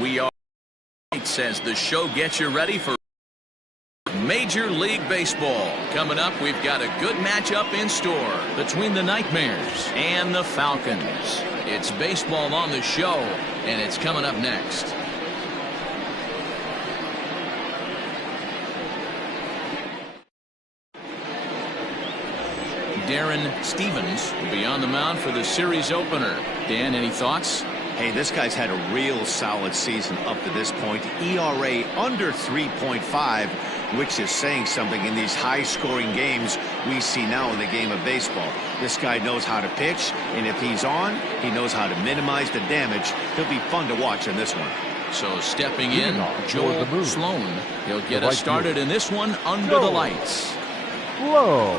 We are as the show gets you ready for Major League Baseball. Coming up, we've got a good matchup in store between the Nightmares and the Falcons. It's baseball on the show, and it's coming up next. Darren Stevens will be on the mound for the series opener. Dan, any thoughts? Hey, this guy's had a real solid season up to this point. ERA under 3.5, which is saying something in these high-scoring games we see now in the game of baseball. This guy knows how to pitch, and if he's on, he knows how to minimize the damage. He'll be fun to watch in this one. So stepping in, Joel Sloan. He'll get us started in this one under the lights. Whoa.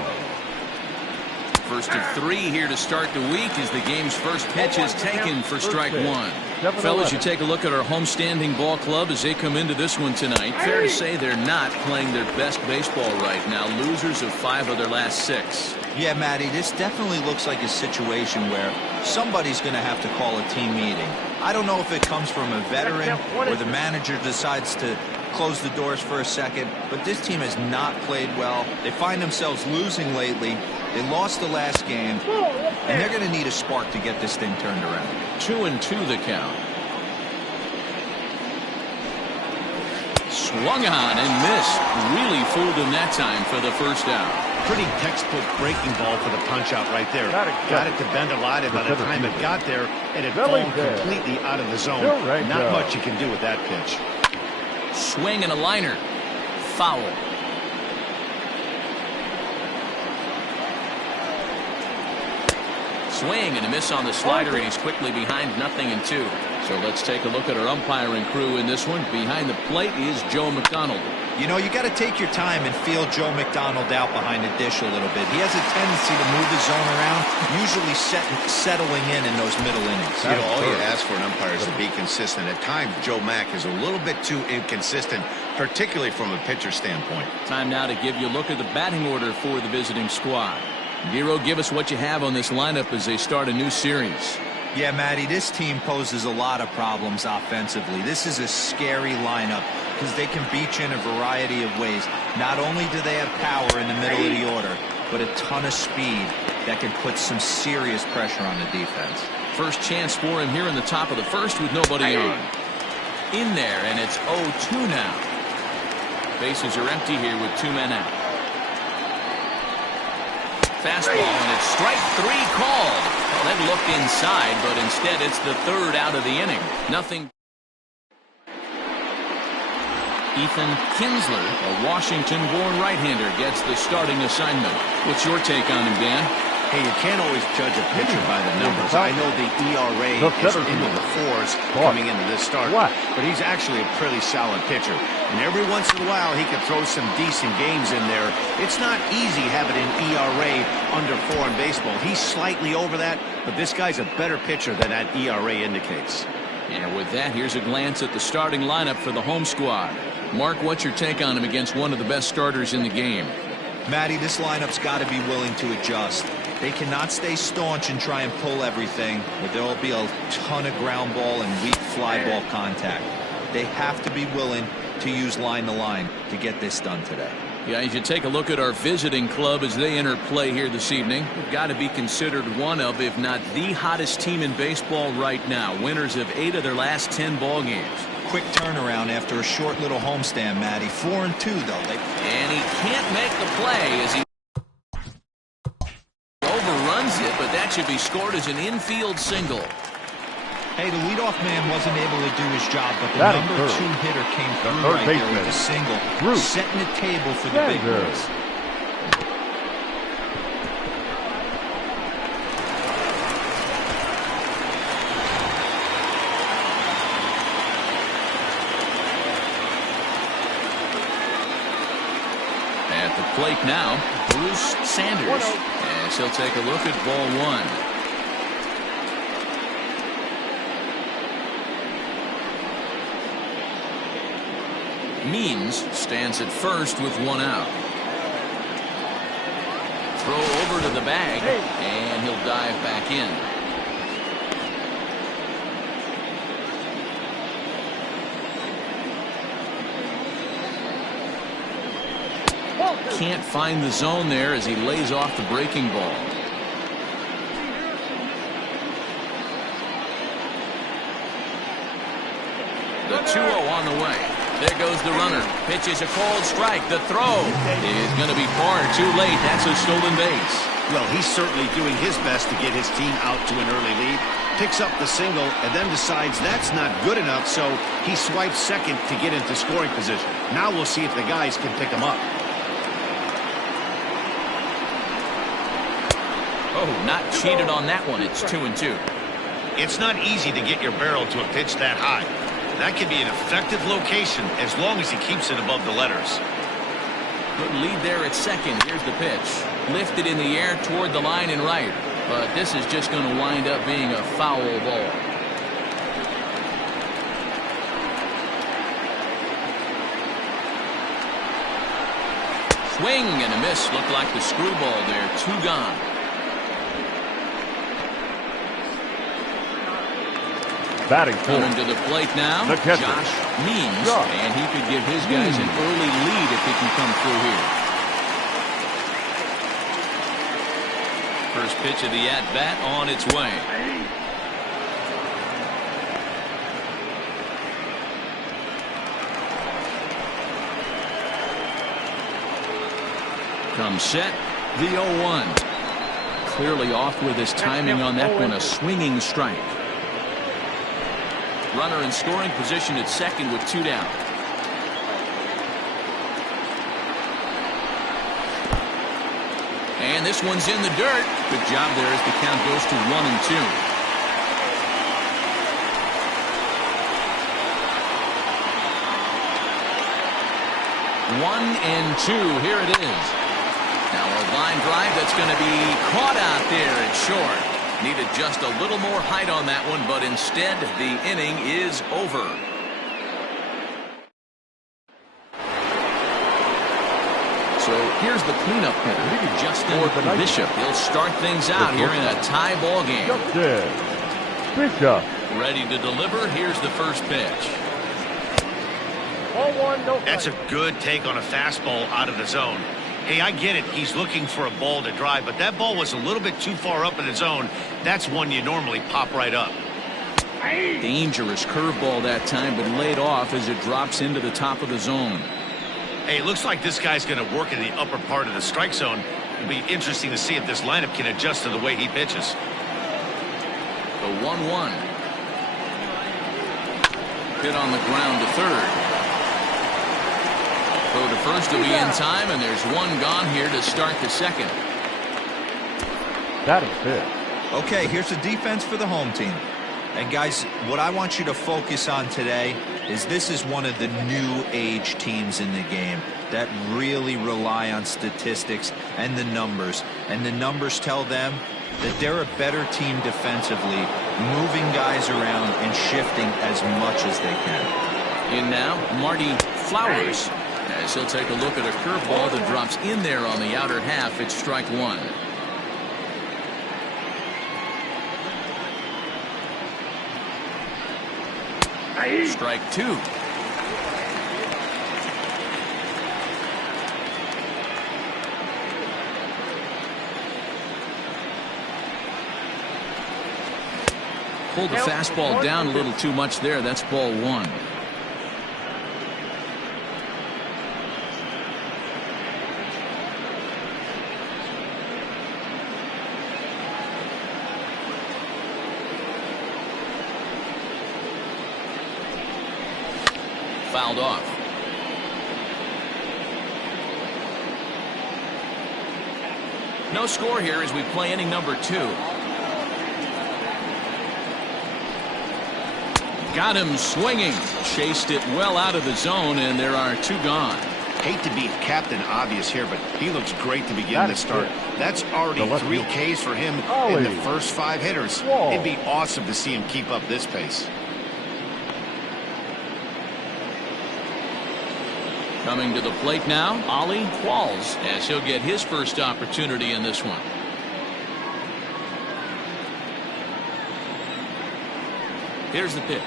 First of 3 here to start the week as the game's first pitch is taken for strike 1. Fellas, you take a look at our homestanding ball club as they come into this one tonight. Fair to say they're not playing their best baseball right now. Losers of 5 of their last 6. Yeah, Matty, this definitely looks like a situation where somebody's going to have to call a team meeting. I don't know if it comes from a veteran or the manager decides to close the doors for a second, but this team has not played well. They find themselves losing lately. They lost the last game, and they're going to need a spark to get this thing turned around. 2-2 the count. Swung on and missed. Really fooled him that time for the first out. Pretty textbook breaking ball for the punch out right there. Got it to bend a lot, and by the time it got there, it had fallen completely out of the zone. Not much you can do with that pitch. Swing and a liner. Foul. Swing and a miss on the slider, and he's quickly behind 0-2. So let's take a look at our umpiring crew in this one. Behind the plate is Joe McDonald. You know, you got to take your time and feel Joe McDonald out behind the dish a little bit. He has a tendency to move the zone around, usually settling in those middle innings. You know, all you ask for an umpire is to be consistent. At times, Joe Mack is a little bit too inconsistent, particularly from a pitcher standpoint. Time now to give you a look at the batting order for the visiting squad. Giro, give us what you have on this lineup as they start a new series. Yeah, Matty, this team poses a lot of problems offensively. This is a scary lineup because they can beat you in a variety of ways. Not only do they have power in the middle of the order, but a ton of speed that can put some serious pressure on the defense. First chance for him here in the top of the first with nobody on. In there, and it's 0-2 now. Bases are empty here with 2 men out. Fastball, and it's strike 3 called. Well, that looked inside, but instead it's the 3rd out of the inning. Nothing. Ethan Kinsler, a Washington-born right-hander, gets the starting assignment. What's your take on him, Dan? Hey, you can't always judge a pitcher by the numbers. I know the ERA is into the 4s coming into this start, but he's actually a pretty solid pitcher. And every once in a while, he can throw some decent games in there. It's not easy having an ERA under 4 in baseball. He's slightly over that, but this guy's a better pitcher than that ERA indicates. And with that, here's a glance at the starting lineup for the home squad. Mark, what's your take on him against one of the best starters in the game? Matty, this lineup's got to be willing to adjust. They cannot stay staunch and try and pull everything, but there will be a ton of ground ball and weak fly ball contact. They have to be willing to use line to line to get this done today. Yeah, as you take a look at our visiting club as they enter play here this evening, we've got to be considered one of, if not the hottest team in baseball right now. Winners of 8 of their last 10 ball games. Quick turnaround after a short little homestand, Matty. 4-2 though. And he can't make the play as he overruns it, but that should be scored as an infield single. Hey, the leadoff man wasn't able to do his job, but the number 2 hitter came through right there with a single, setting the table for the big boys. At the plate now, Bruce Sanders, as he'll take a look at ball 1. Means stands at first with 1 out. Throw over to the bag, and he'll dive back in. Can't find the zone there as he lays off the breaking ball. The 2-0 on the way. There goes the runner. Pitches a cold strike. The throw is going to be far too late. That's a stolen base. Well, he's certainly doing his best to get his team out to an early lead. Picks up the single and then decides that's not good enough, so he swipes second to get into scoring position. Now we'll see if the guys can pick him up. Oh, not cheated on that one. It's 2-2. It's not easy to get your barrel to a pitch that high. That can be an effective location as long as he keeps it above the letters. Good lead there at second. Here's the pitch. Lifted in the air toward the line and right. But this is just going to wind up being a foul ball. Swing and a miss. Looked like the screwball there. 2 gone. Batting coming to the plate now, Josh Means, and he could give his guys an early lead if he can come through here. First pitch of the at-bat on its way. Comes set, the 0-1. Clearly off with his timing on that one, a swinging strike. Runner in scoring position at second with 2 down. And this one's in the dirt. Good job there as the count goes to 1-2. One and 2. Here it is. Now a line drive that's going to be caught out there at short. Needed just a little more height on that one, but instead the inning is over. So here's the cleanup hitter, Justin Bishop. He'll start things out here in a tie ball game. Bishop. Ready to deliver. Here's the first pitch. That's a good take on a fastball out of the zone. Hey, I get it. He's looking for a ball to drive, but that ball was a little bit too far up in the zone. That's one you normally pop right up. Dangerous curveball that time, but laid off as it drops into the top of the zone. Hey, it looks like this guy's going to work in the upper part of the strike zone. It'll be interesting to see if this lineup can adjust to the way he pitches. The 1-1. Hit on the ground to third. Throw to first will be in time, and there's one gone here to start the second. That is it. Okay, here's the defense for the home team. And guys, what I want you to focus on today is this is one of the new age teams in the game that really rely on statistics and the numbers. And the numbers tell them that they're a better team defensively, moving guys around and shifting as much as they can. In now, Marty Flowers. As he'll take a look at a curveball that drops in there on the outer half. It's strike 1. Strike 2. Pulled the fastball down a little too much there. That's ball 1. Fouled off. No score here as we play inning number 2. Got him swinging. Chased it well out of the zone, and there are 2 gone. Hate to be Captain Obvious here, but he looks great to begin the start. That's already 3 Ks for him in the first 5 hitters. It'd be awesome to see him keep up this pace. Coming to the plate now, Ollie Qualls, as he'll get his first opportunity in this one. Here's the pitch.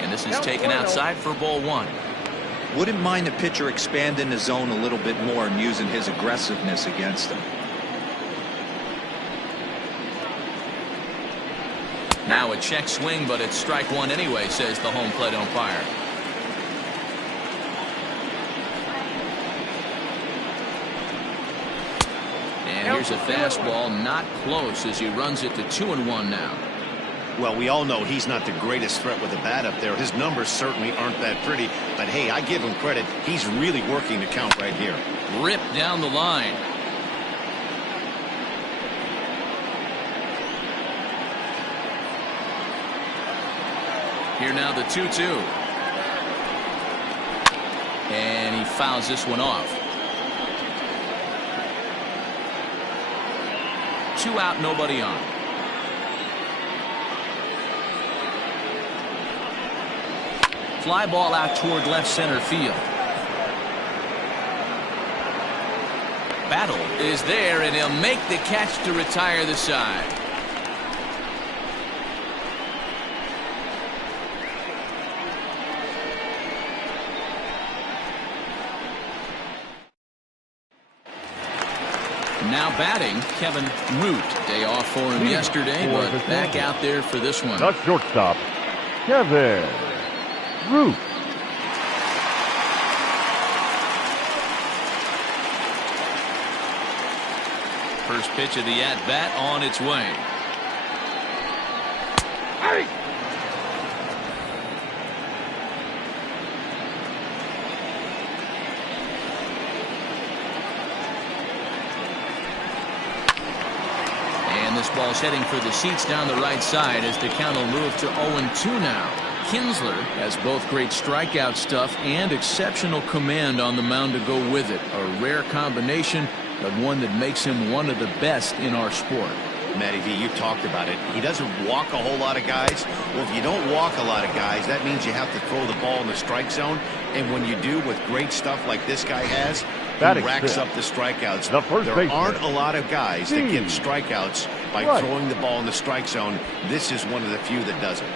And this is taken outside for ball 1. Wouldn't mind the pitcher expanding the zone a little bit more and using his aggressiveness against him. Now a check swing, but it's strike one anyway, says the home plate umpire. And here's a fastball, not close, as he runs it to 2-1 now. Well, we all know he's not the greatest threat with the bat up there. His numbers certainly aren't that pretty. But, hey, I give him credit. He's really working the count right here. Ripped down the line. Here now the 2-2. And he fouls this one off. 2 out, nobody on. Fly ball out toward left center field. Battle is there, and he'll make the catch to retire the side. Now batting, Kevin Root. Day off for him yesterday, but back out there for this one. Not shortstop, Kevin Root. First pitch of the at-bat on its way. Hey. And this ball's heading for the seats down the right side as the count will move to 0-2 now. Kinsler has both great strikeout stuff and exceptional command on the mound to go with it. A rare combination, but one that makes him one of the best in our sport. Matty V, you talked about it. He doesn't walk a whole lot of guys. Well, if you don't walk a lot of guys, that means you have to throw the ball in the strike zone. And when you do, with great stuff like this guy has, he racks up the strikeouts. There aren't a lot of guys that get strikeouts by throwing the ball in the strike zone. This is one of the few that does it.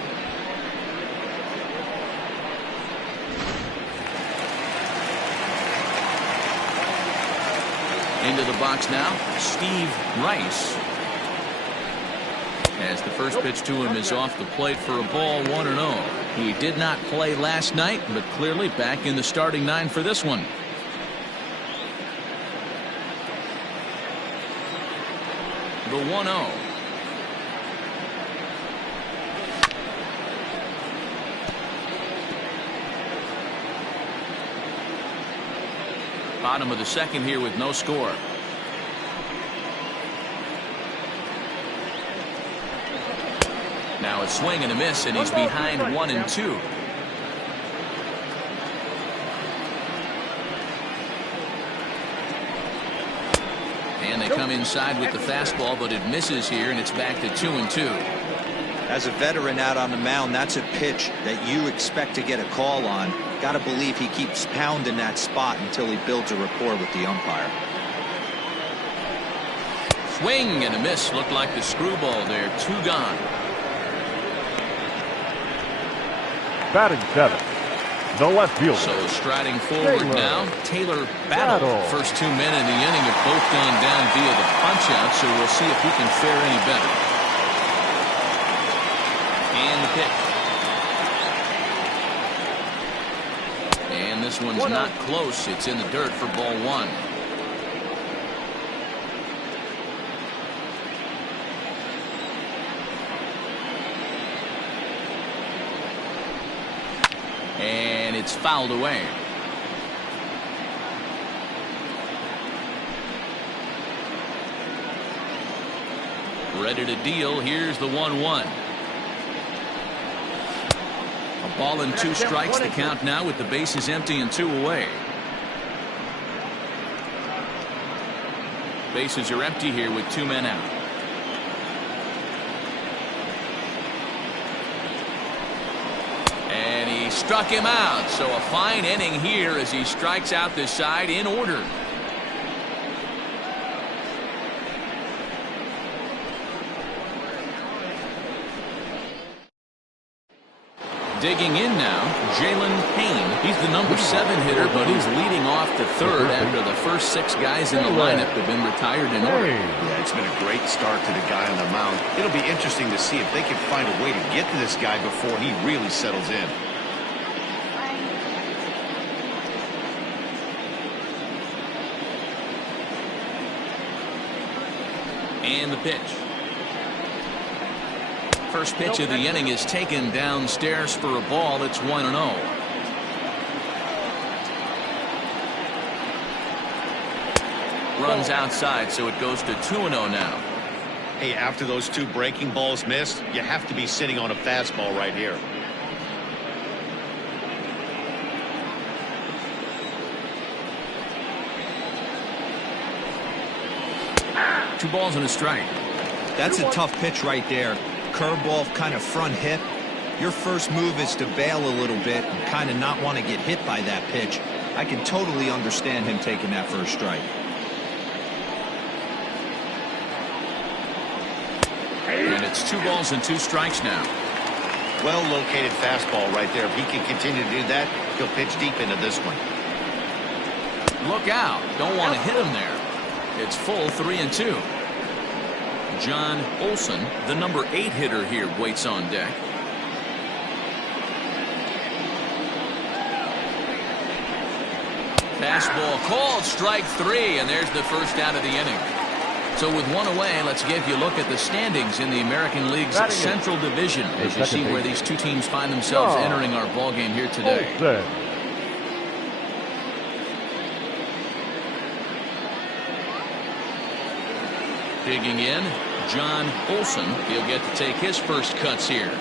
Into the box now, Steve Rice. As the first pitch to him is off the plate for a ball, 1-0. He did not play last night, but clearly back in the starting 9 for this one. The 1-0. Bottom of the second here with no score. Now a swing and a miss, and he's behind 1-2. And they come inside with the fastball, but it misses here, and it's back to 2-2. As a veteran out on the mound, that's a pitch that you expect to get a call on. Got to believe he keeps pounding that spot until he builds a rapport with the umpire. Swing and a miss. Looked like the screwball there. 2 gone. Batting 7. The left fielder. So striding forward now, Taylor Battle. First 2 men in the inning have both gone down via the punch-out, so we'll see if he can fare any better. And the pitch. And this one's not close. It's in the dirt for ball 1. And it's fouled away. Ready to deal. Here's the 1-1. A ball and 2 strikes the count now with the bases empty and 2 away. Bases are empty here with 2 men out. And he struck him out. So a fine inning here as he strikes out this side in order. Digging in now, Jalen Payne. He's the number 7 hitter, but he's leading off the third after the first 6 guys in the lineup have been retired in order. Yeah, it's been a great start to the guy on the mound. It'll be interesting to see if they can find a way to get to this guy before he really settles in. And the pitch. First pitch of the inning is taken downstairs for a ball. It's 1-0. Runs outside, so it goes to 2-0 now. Hey, after those 2 breaking balls missed, you have to be sitting on a fastball right here. Two balls and a strike. That's a tough pitch right there. Curveball, kind of front hip. Your first move is to bail a little bit and kind of not want to get hit by that pitch. I can totally understand him taking that first strike. And it's 2 balls and 2 strikes now. Well-located fastball right there. If he can continue to do that, he'll pitch deep into this one. Look out. Don't want to hit him there. It's full 3-2. John Olson, the number 8 hitter here, waits on deck. Fastball called, strike 3, and there's the first out of the inning. So with 1 away, let's give you a look at the standings in the American League's Central Division as you see where these 2 teams find themselves entering our ballgame here today. Digging in, John Olson. He'll get to take his first cuts here.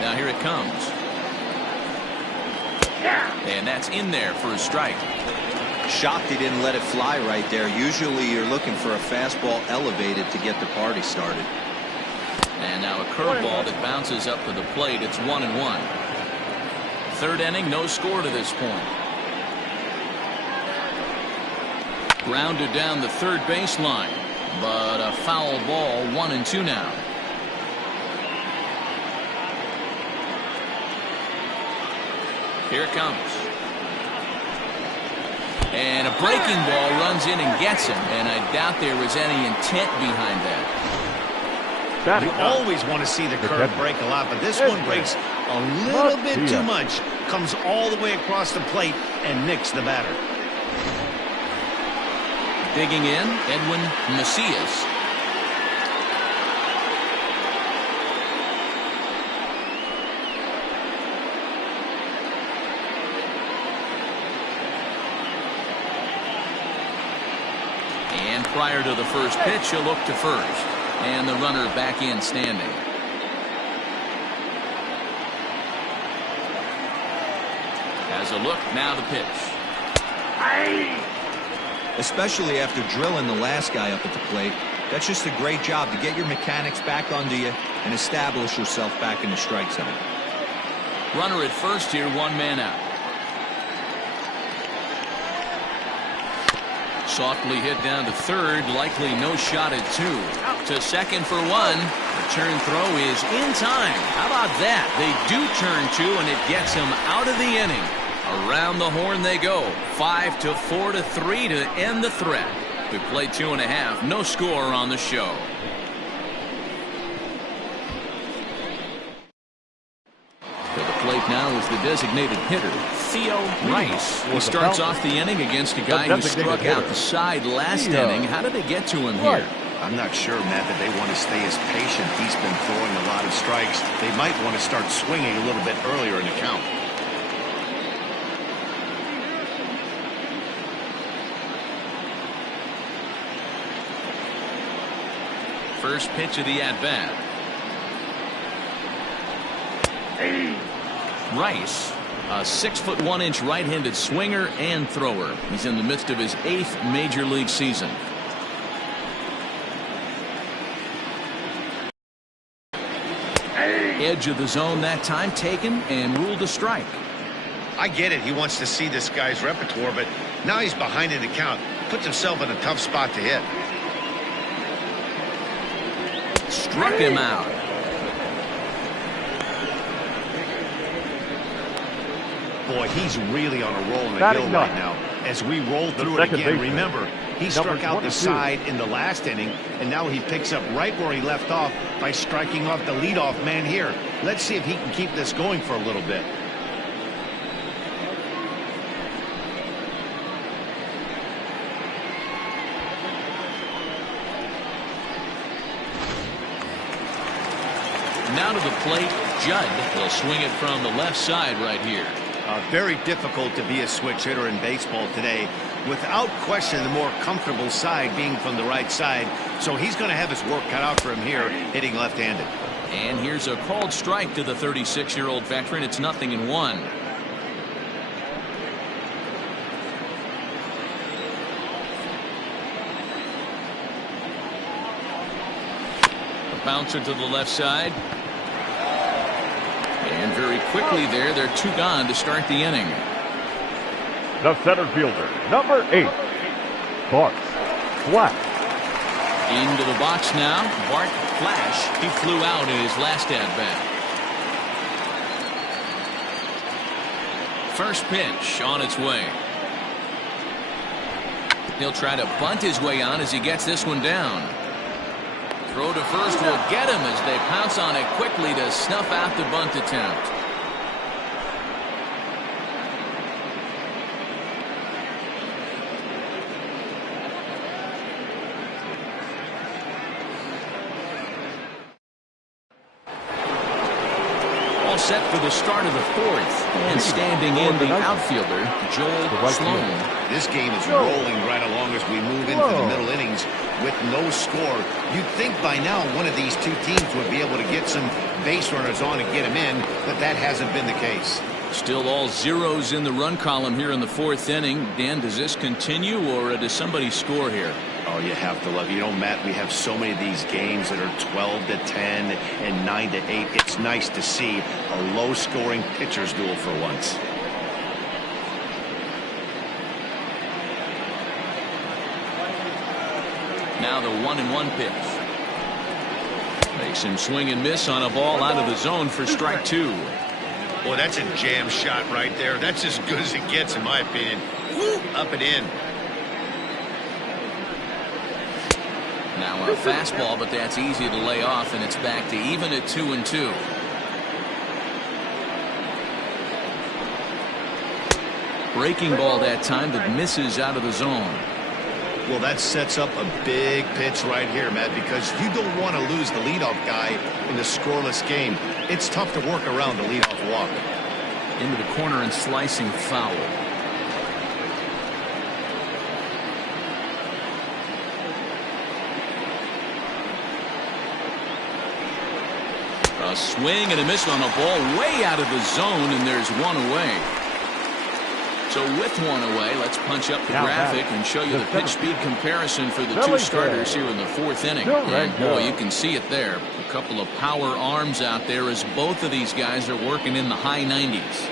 Now here it comes. And that's in there for a strike. Shocked he didn't let it fly right there. Usually you're looking for a fastball elevated to get the party started. And now a curveball that bounces up to the plate. It's 1-1. Third inning, no score to this point. Grounded down the third baseline, but a foul ball. 1-2 now. Here it comes. And a breaking ball runs in and gets him, and I doubt there was any intent behind that. You always want to see the curve break a lot, but this one breaks a little bit too much. Comes all the way across the plate and nicks the batter. Digging in, Edwin Macias. And prior to the first pitch, he'll look to first. And the runner back in standing. Has a look, now the pitch. Especially after drilling the last guy up at the plate. That's just a great job to get your mechanics back under you and establish yourself back in the strike zone. Runner at first here, 1 man out. Softly hit down to third, likely no shot at 2. To second for 1. The turn throw is in time. How about that? They do turn 2, and it gets him out of the inning. Around the horn they go. 5-4-3 to end the threat. We play 2.5. No score on the show. To the plate now is the designated hitter, Theo Rice. He starts off the inning against a guy who struck out the side last inning. How did they get to him here? I'm not sure, Matt, that they want to stay as patient. He's been throwing a lot of strikes. They might want to start swinging a little bit earlier in the count. First pitch of the at-bat. Rice, a 6'1" right-handed swinger and thrower. He's in the midst of his 8th major league season. Edge of the zone that time taken and ruled a strike. I get it. He wants to see this guy's repertoire, but now he's behind in the count. Puts himself in a tough spot to hit. Struck him out. Boy, he's really on a roll in the Batting hill right ninth. now. As we roll through it second again, baseman, remember, he number struck out 22. the side in the last inning, and now he picks up right where he left off by striking off the leadoff man here. Let's see if he can keep this going for a little bit. Now to the plate, Judd will swing it from the left side right here. Very difficult to be a switch hitter in baseball today. Without question, the more comfortable side being from the right side. So he's going to have his work cut out for him here, hitting left-handed. And here's a called strike to the 36-year-old veteran. It's 0-1. A bouncer to the left side. And very quickly there, they're 2 gone to start the inning. The center fielder, number 8, Bart Flash. Into the box now, Bart Flash. He flew out in his last at-bat. First pitch on its way. He'll try to bunt his way on as he gets this one down. Throw to first will get him as they pounce on it quickly to snuff out the bunt attempt. All set for the start of the 4th. And standing in the outfielder, Joel Sloan. This game is rolling right along as we move into the middle innings with no score. You'd think by now one of these two teams would be able to get some base runners on and get them in, but that hasn't been the case. Still all zeros in the run column here in the 4th inning. Dan, does this continue or does somebody score here? Oh, you have to love it. You know, Matt, we have so many of these games that are 12-10 and 9-8. It's nice to see a low-scoring pitcher's duel for once. Now the 1-1 pitch. Makes him swing and miss on a ball out of the zone for strike 2. Boy, that's a jam shot right there. That's as good as it gets, in my opinion. Woo, up and in. Now a fastball, but that's easy to lay off, and it's back to even at 2-2. Breaking ball that time that misses out of the zone. Well, that sets up a big pitch right here, Matt, because you don't want to lose the leadoff guy in a scoreless game. It's tough to work around the leadoff walk. Into the corner and slicing foul. A swing and a miss on a ball way out of the zone, and there's one away. So with one away, let's punch up the graphic and show you the pitch speed comparison for the 2 starters here in the 4th inning. And boy, you can see it there. A couple of power arms out there as both of these guys are working in the high 90s.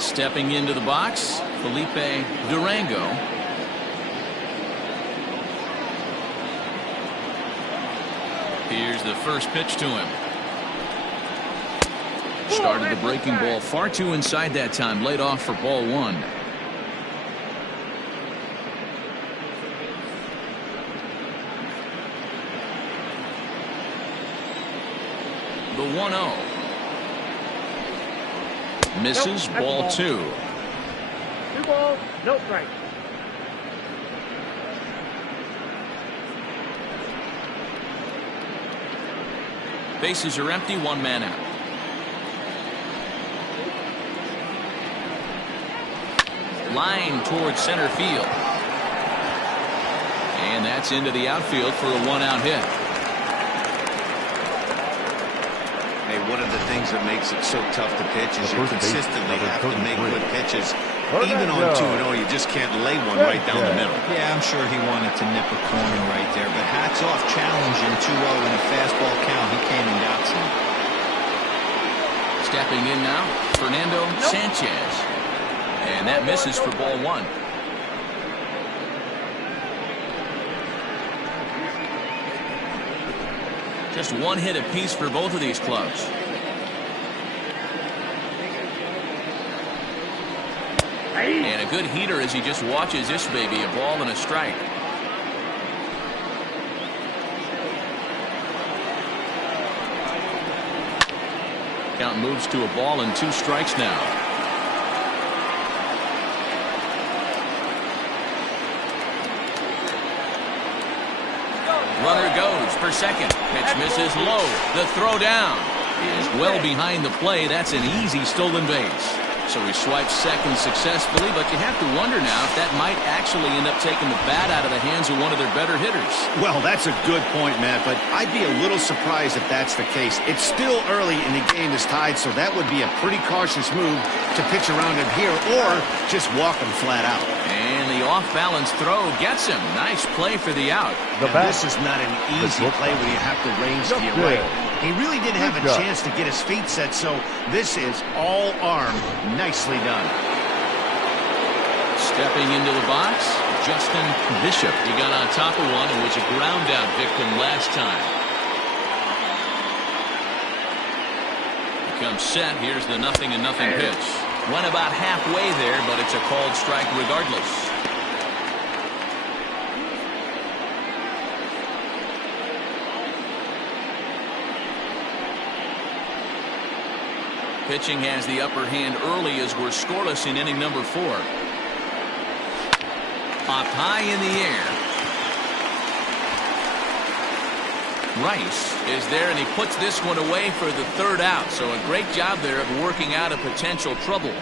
Stepping into the box, Felipe Durango. Here's the first pitch to him. Started the breaking ball far too inside that time. Laid off for ball 1. The 1-0. Misses, ball 2. 2 balls, no strikes. Bases are empty, 1 man out. Line towards center field. And that's into the outfield for a 1-out hit. Hey, one of the things that makes it so tough to pitch is you consistently have to make good pitches. Even on 2-0, you just can't lay one right down the middle. Yeah, I'm sure he wanted to nip a corner right there, but hats off challenging 2-0 in a fastball count. He came and got some. Stepping in now, Fernando Sanchez. And that misses for ball 1. Just 1 hit apiece for both of these clubs. And a good heater as he just watches this baby, a ball and a strike. Count moves to a ball and 2 strikes now. Runner goes for second. Pitch misses low. The throw down is well behind the play. That's an easy stolen base. So he swipes second successfully, but you have to wonder now if that might actually end up taking the bat out of the hands of one of their better hitters. Well, that's a good point, Matt, but I'd be a little surprised if that's the case. It's still early and the game is tied, so that would be a pretty cautious move to pitch around him here or just walk him flat out. And the off-balance throw gets him. Nice play for the out. This is not an easy play when you have to range to your right. He really didn't have a chance to get his feet set, so this is all arm. Nicely done. Stepping into the box, Justin Bishop. He got on top of one and was a ground-out victim last time. He comes set. Here's the 0-0 pitch. Went about halfway there, but it's a called strike regardless. Pitching has the upper hand early as we're scoreless in inning number 4. Popped high in the air. Rice is there, and he puts this one away for the 3rd out. So a great job there of working out a potential trouble.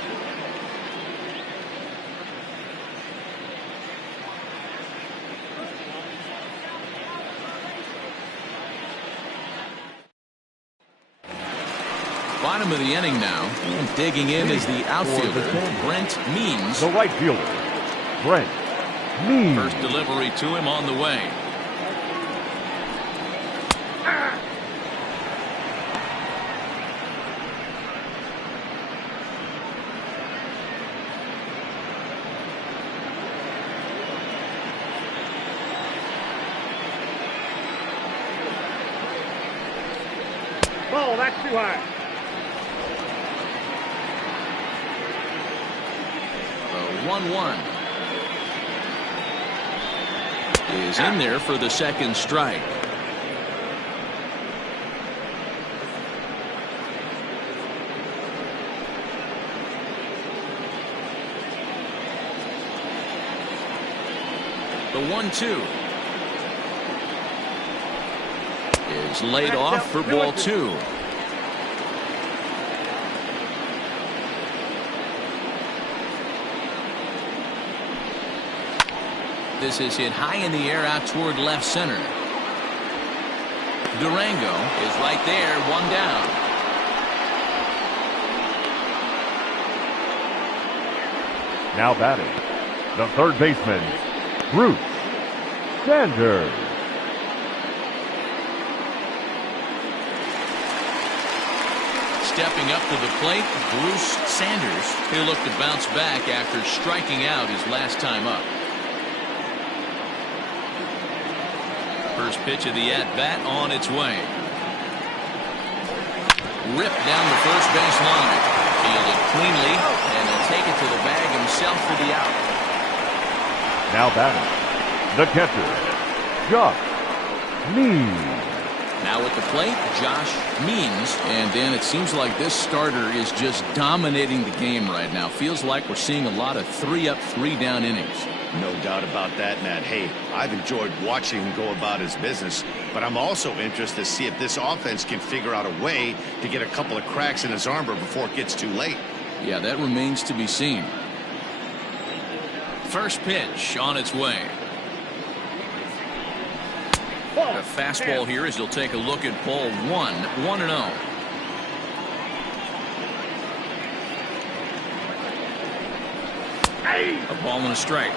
Bottom of the inning now. And digging in is the outfielder, Brent Means. The right fielder, Brent Means. First delivery to him on the way. Ball, that's too high. 1-1 is in there for the 2nd strike. The 1-2 is laid off for ball 2. This is hit high in the air out toward left center. Durango is right there, 1 down. Now batting, the 3rd baseman, Bruce Sanders. Stepping up to the plate, Bruce Sanders. He'll look to bounce back after striking out his last time up. First pitch of the at-bat on its way. Ripped down the first base line. Fielded cleanly, and he'll take it to the bag himself for the out. Now batting, the catcher, Josh Means. Now at the plate, Josh Means. And Dan, it seems like this starter is just dominating the game right now. Feels like we're seeing a lot of 3-up, 3-down innings. No doubt about that, Matt. Hey, I've enjoyed watching him go about his business, but I'm also interested to see if this offense can figure out a way to get a couple of cracks in his armor before it gets too late. Yeah, that remains to be seen. First pitch on its way. A fastball here as he'll take a look at ball 1, 1-0. A ball and a strike.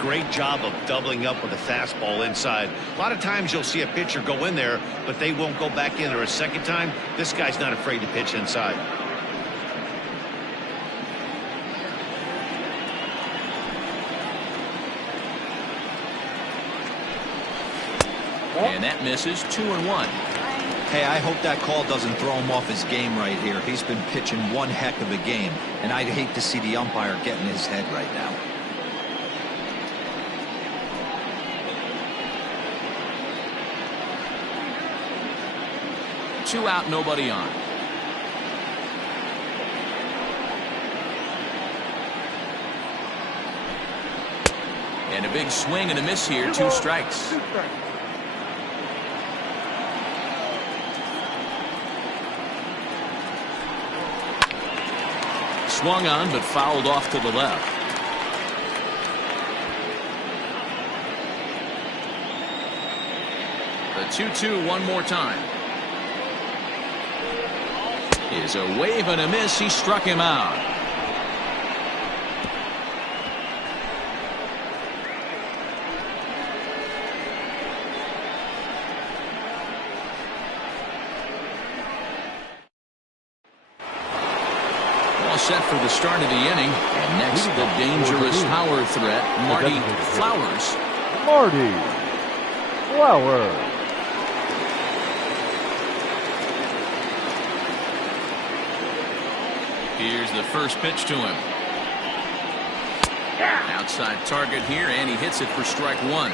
Great job of doubling up with a fastball inside. A lot of times you'll see a pitcher go in there, but they won't go back in there a second time. This guy's not afraid to pitch inside. And that misses, 2-1. Hey, I hope that call doesn't throw him off his game right here. He's been pitching one heck of a game, and I'd hate to see the umpire get in his head right now. Two out, nobody on. And a big swing and a miss here. Two strikes. Swung on, but fouled off to the left. The 2-2 one more time. Is a wave and a miss. He struck him out. All set for the start of the inning. And next, the dangerous power threat, Marty Flowers. Marty Flowers. Here's the first pitch to him. Outside target here, and he hits it for strike one.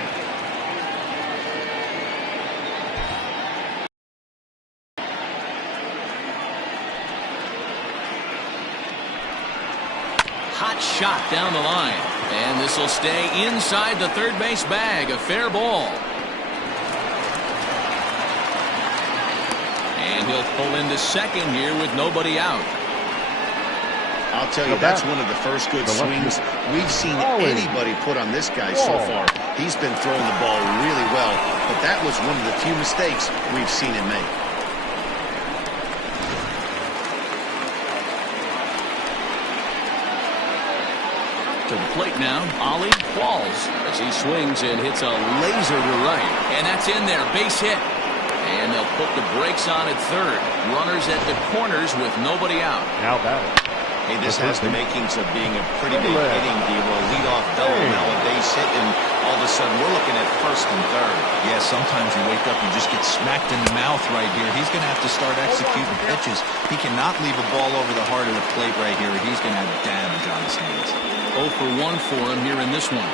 Hot shot down the line. And this will stay inside the third base bag. A fair ball. And he'll pull into second here with nobody out. I'll tell you, that's one of the first good swings we've seen anybody put on this guy so far. He's been throwing the ball really well, but that was one of the few mistakes we've seen him make. To the plate now, Ollie falls as he swings and hits a laser to right. And that's in there, base hit. And they'll put the brakes on at third. Runners at the corners with nobody out. Now batting. Hey, this has the makings of being a pretty big hitting deal. A leadoff double nowadays hit, and all of a sudden we're looking at first and third. Yeah, sometimes you wake up and just get smacked in the mouth right here. He's going to have to start executing pitches. He cannot leave a ball over the heart of the plate right here. He's going to have damage on his hands. 0 for 1 for him here in this one.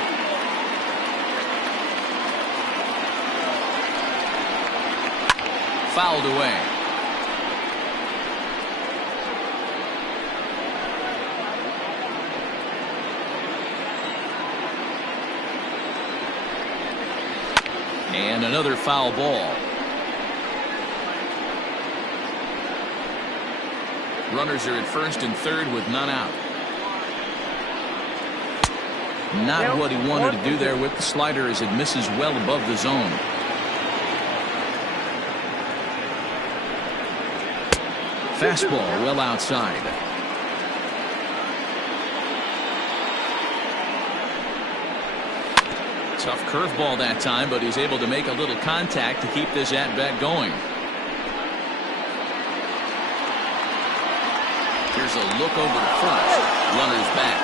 Fouled away. And another foul ball. Runners are at first and third with none out. Not what he wanted to do there with the slider as it misses well above the zone. Fastball well outside. Tough curveball that time, but he's able to make a little contact to keep this at-bat going. Here's a look over to first. Runners back.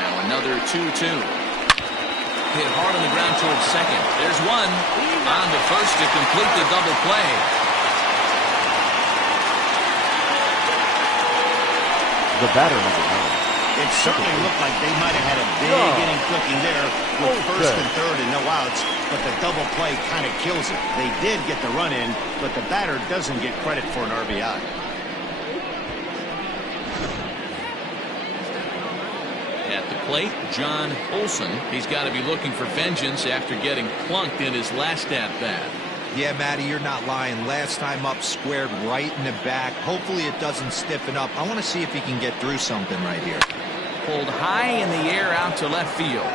Now another 2-2. Hit hard on the ground towards second. There's one. On to first to complete the double play. The batter number 9. It certainly looked like they might have had a big inning cooking there with first and third and no outs, but the double play kind of kills it. They did get the run in, but the batter doesn't get credit for an RBI. At the plate, John Olson. He's got to be looking for vengeance after getting plunked in his last at-bat. Yeah, Matty, you're not lying. Last time up, squared right in the back. Hopefully it doesn't stiffen up. I want to see if he can get through something right here. Pulled high in the air out to left field.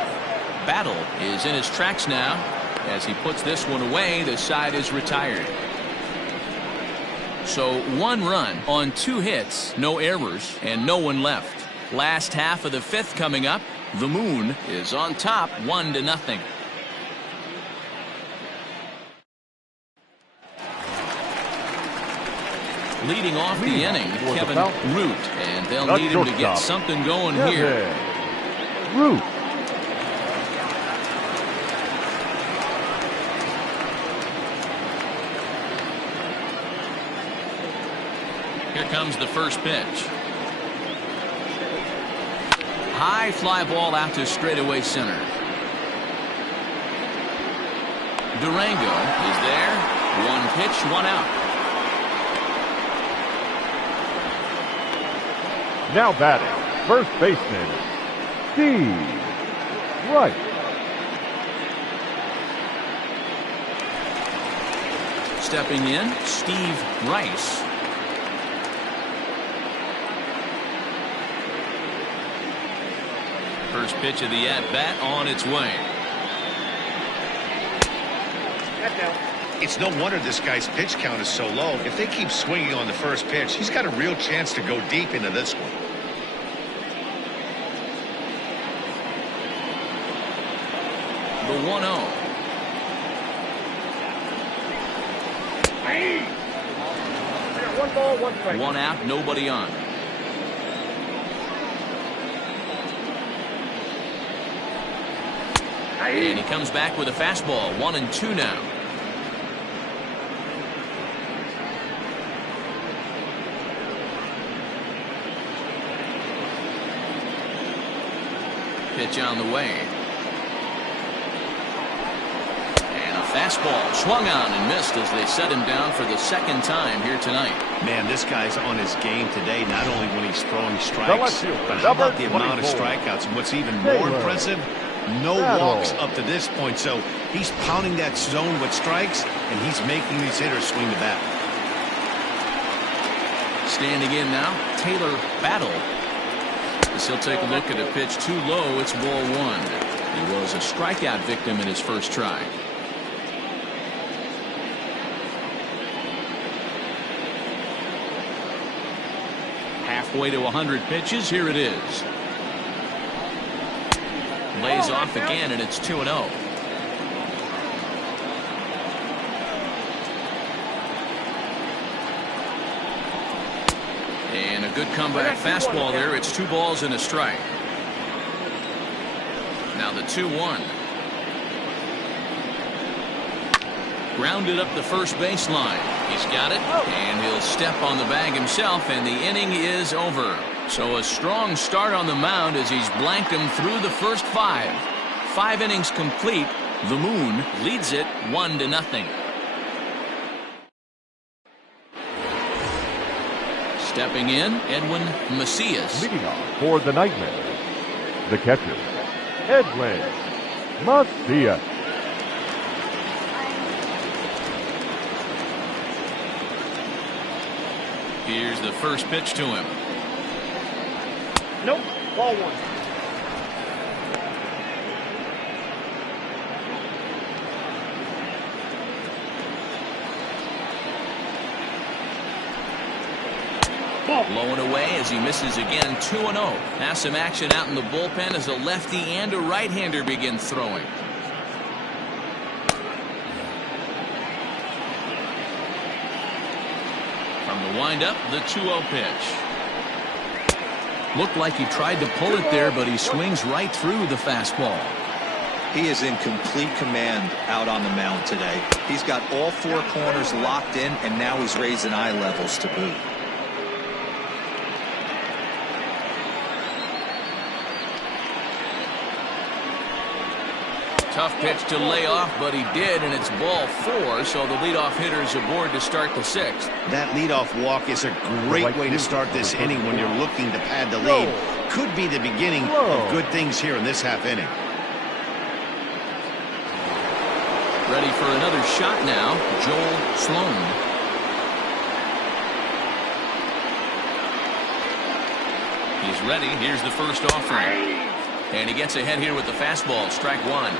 Battle is in his tracks now. As he puts this one away, the side is retired. So 1 run on 2 hits, no errors, and no one left. Last half of the 5th coming up. The Moon is on top 1-0. Leading off the inning, Kevin Root, and they'll need him to get something going here. Root. Here comes the first pitch. High fly ball out to straightaway center. Durango is there. One pitch, one out. Now batting, first baseman, Steve Wright. Stepping in, Steve Rice. First pitch of the at-bat on its way. It's no wonder this guy's pitch count is so low. If they keep swinging on the first pitch, he's got a real chance to go deep into this one. The 1-0. One ball, one strike. One out, nobody on. And he comes back with a fastball. 1-2 now. Pitch on the way. And a fastball swung on and missed as they set him down for the second time here tonight. Man, this guy's on his game today, not only when he's throwing strikes, but how about the amount of strikeouts? And what's even more impressive, no walks up to this point. So he's pounding that zone with strikes, and he's making these hitters swing the bat. Standing in now, Taylor Battle. As he'll take a look at a pitch too low, it's ball one. He was a strikeout victim in his first try. Halfway to 100 pitches, here it is. Lays off again, and it's 2-0. And a good comeback fastball there. It's 2 balls and a strike. Now the 2-1. Grounded up the first baseline. He's got it, and he'll step on the bag himself, and the inning is over. So a strong start on the mound as he's blanked him through the first 5. 5 innings complete. The Moon leads it 1-0. Stepping in, Edwin Macias. Leading off for the Nightmares, the catcher, Edwin Macias. Here's the first pitch to him. Nope. Ball one. Blowing away as he misses again. 2-0. Now some action out in the bullpen as a lefty and a right-hander begin throwing. From the windup, the 2-0 pitch. Looked like he tried to pull it there, but he swings right through the fastball. He is in complete command out on the mound today. He's got all 4 corners locked in, and now he's raising eye levels to boot. Tough pitch to lay off, but he did, and it's ball 4, so the leadoff hitter is aboard to start the 6th. That leadoff walk is a great way to start this inning when you're looking to pad the lead. Could be the beginning of good things here in this half inning. Ready for another shot now, Joel Sloan. He's ready. Here's the first offering. And he gets ahead here with the fastball. Strike 1.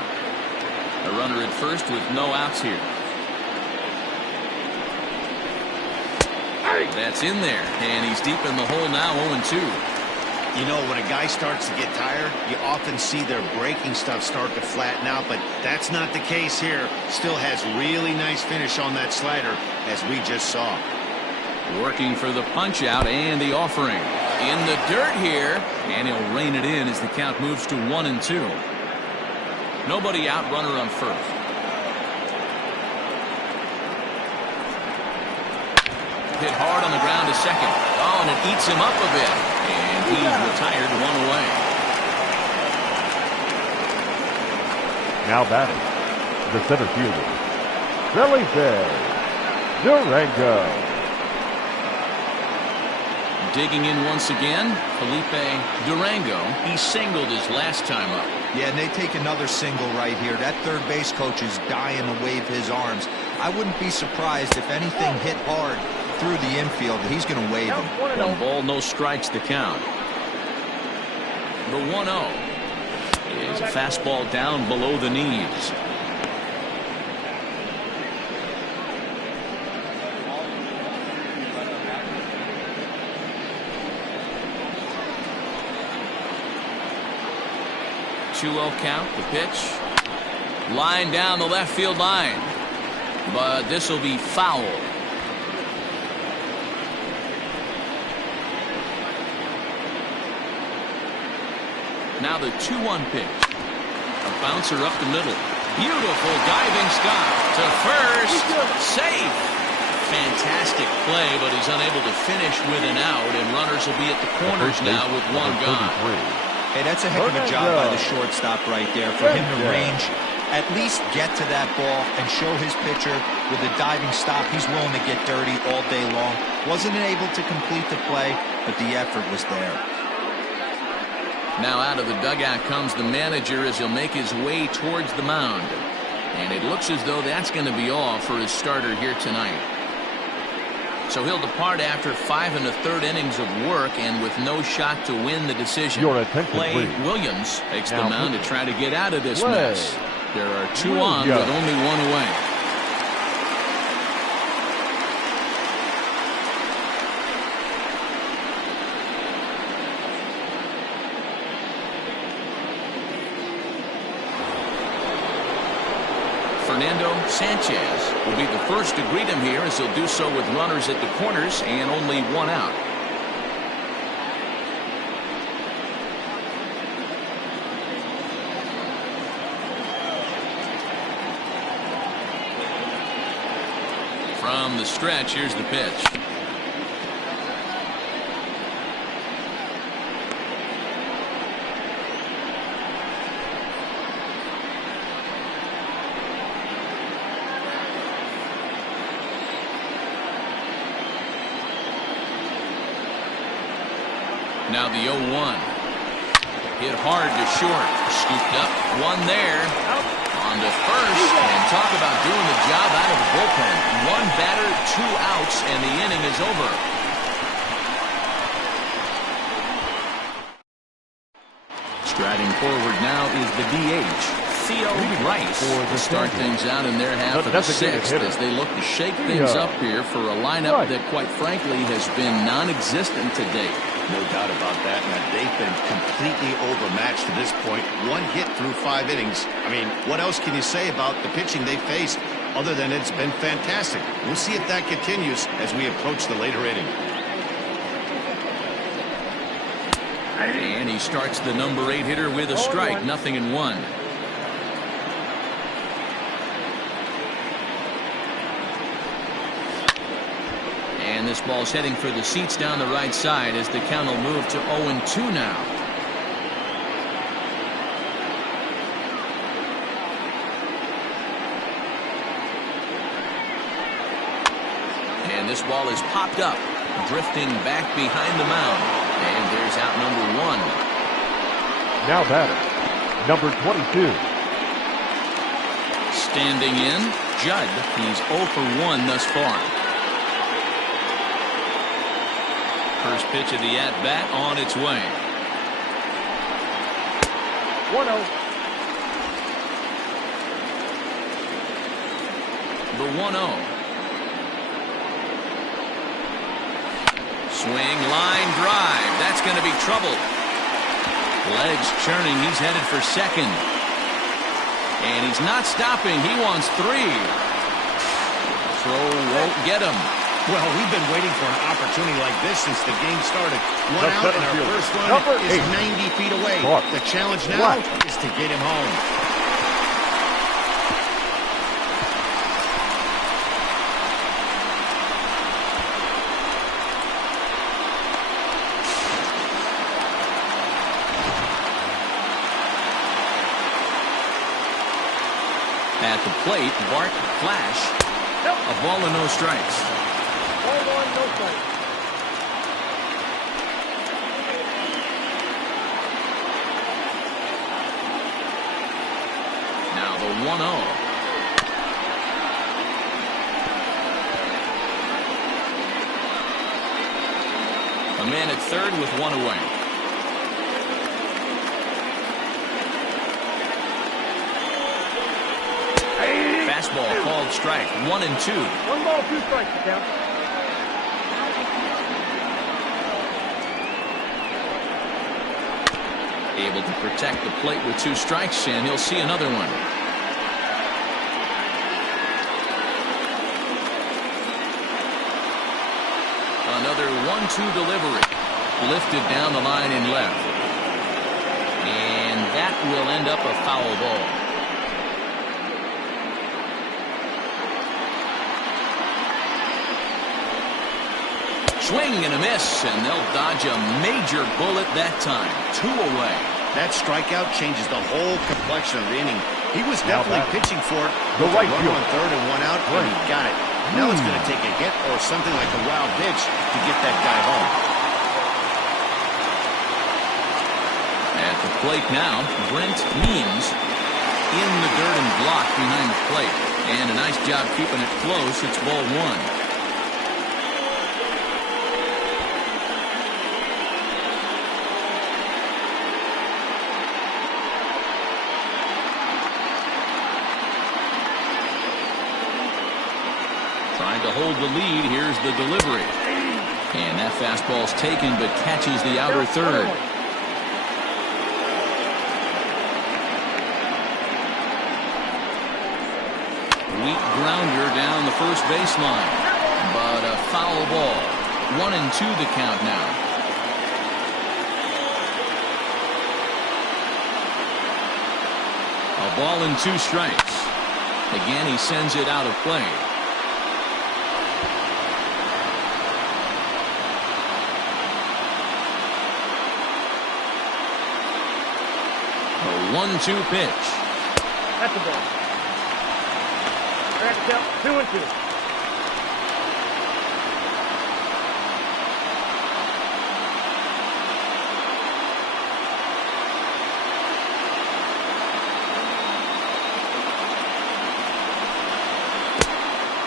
A runner at first with no outs here. That's in there. And he's deep in the hole now, 0-2. You know, when a guy starts to get tired, you often see their breaking stuff start to flatten out, but that's not the case here. Still has really nice finish on that slider, as we just saw. Working for the punch out and the offering. In the dirt here, and he'll rein it in as the count moves to 1-2. Nobody out, runner on first. Hit hard on the ground to second. Oh, and it eats him up a bit. And he's retired, one away. Now batting, the center fielder, Felipe Durango. Digging in once again, Felipe Durango. He singled his last time up. Yeah, and they take another single right here. That third base coach is dying to wave his arms. I wouldn't be surprised if anything hit hard through the infield. He's going to wave him. 1 ball, no strikes to count. The 1-0 is a fastball down below the knees. Two-0 count, the pitch. Line down the left field line. But this will be foul. Now the 2-1 pitch. A bouncer up the middle. Beautiful diving stop to first. Safe. Fantastic play, but he's unable to finish with an out, and runners will be at the corners now with one gone. Hey, that's a heck of a job by the shortstop right there for him to range, at least get to that ball and show his pitcher with a diving stop. He's willing to get dirty all day long. Wasn't able to complete the play, but the effort was there. Now out of the dugout comes the manager as he'll make his way towards the mound. And it looks as though that's going to be all for his starter here tonight. So he'll depart after 5 1/3 innings of work and with no shot to win the decision. Your attention, Clay please. Williams takes Now, the mound to try to get out of this Clay mess. There are 2 on Williams. with only 1 away. Fernando Sanchez will be the first to greet him here, as he'll do so with runners at the corners and only 1 out. From the stretch, here's the pitch. Now the 0-1. Hit hard to short. Scooped up. 1 there. On to first. And talk about doing the job out of the bullpen. 1 batter, 2 outs, and the inning is over. Striding forward now is the DH, Theo Rice, to start things out in their half of the 6th as they look to shake things up here for a lineup that, quite frankly, has been non-existent to date. No doubt about that, and they've been completely overmatched to this point. 1 hit through 5 innings. I mean, what else can you say about the pitching they faced other than it's been fantastic? We'll see if that continues as we approach the later inning. And he starts the number 8 hitter with a strike. 0-1. And this ball's heading for the seats down the right side as the count will move to 0-2 now. And this ball is popped up, drifting back behind the mound. And there's out number 1. Now batter, number 22. Standing in, Judd. He's 0 for 1 thus far. First pitch of the at-bat on its way. 1-0. The 1-0. Swing, line drive. That's going to be trouble. Legs churning. He's headed for second. And he's not stopping. He wants 3. Throw won't get him. Well, we've been waiting for an opportunity like this since the game started. One out, and our first run is 90 feet away. The challenge now is to get him home. At the plate, Bart Flash. A ball and no strikes. Ball one, no strikes. Now the 1-0. A man at third with one away. Fastball called strike. 1-2. 1 ball, 2 strikes to count. Able to protect the plate with 2 strikes, and he'll see another one. Another 1-2 delivery. Lifted down the line in left. And that will end up a foul ball. Swing and a miss, and they'll dodge a major bullet that time. 2 away. That strikeout changes the whole complexion of the inning. He was definitely pitching for it. The right field. On third and 1 out, and he got it. Now it's going to take a hit or something like a wild pitch to get that guy home. At the plate now, Brent Means in the dirt and blocked behind the plate. And a nice job keeping it close. It's ball 1. Trying to hold the lead. Here's the delivery. And that fastball's taken but catches the outer third. Weak grounder down the first baseline. But a foul ball. 1-2 the count now. A ball and 2 strikes. Again, he sends it out of play. A 1-2 pitch. That's a ball. Back count, 2-2.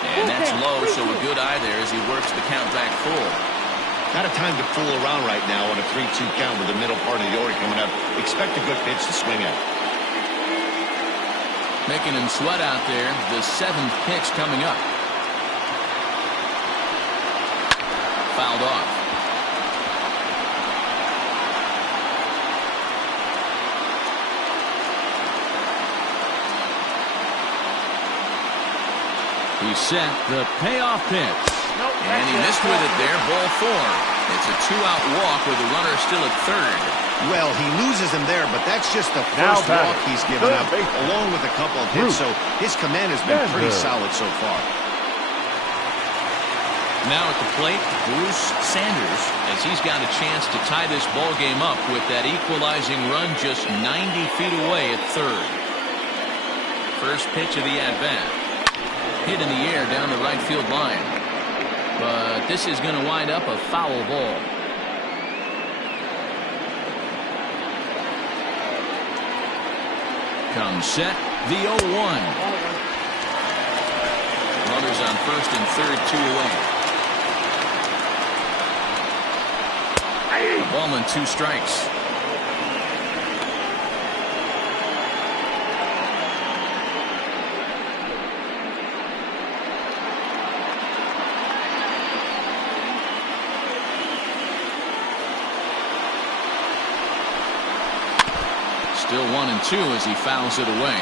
And that's low, so a good eye there as he works the count back full. Not a time to fool around right now on a 3-2 count with the middle part of the order coming up. Expect a good pitch to swing at. Making him sweat out there. The 7th pitch coming up. Fouled off. He set the payoff pitch. And he missed with it there. Ball 4. It's a 2-out walk with the runner still at third. Well, he loses him there, but that's just the first walk he's given up, along with a couple of hits, so his command has been pretty solid so far. Now at the plate, Bruce Sanders, as he's got a chance to tie this ball game up with that equalizing run just 90 feet away at third. First pitch of the at-bat. Hit in the air down the right field line. But this is going to wind up a foul ball. Comes set, the 0-1. Runners on first and third, 2 away. A ball and 2 strikes. Still 1-2 as he fouls it away.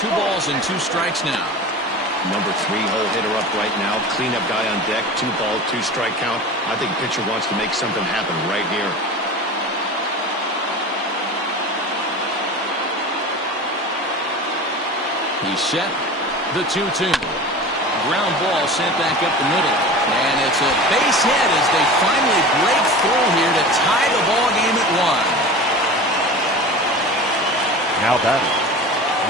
2 balls and 2 strikes now. Number 3 hole hitter up right now. Cleanup guy on deck. 2 ball, 2 strike count. I think pitcher wants to make something happen right here. He's set. The 2-2. Ground ball sent back up the middle. And it's a base hit as they finally break through here to tie the ball game at 1. Now batting,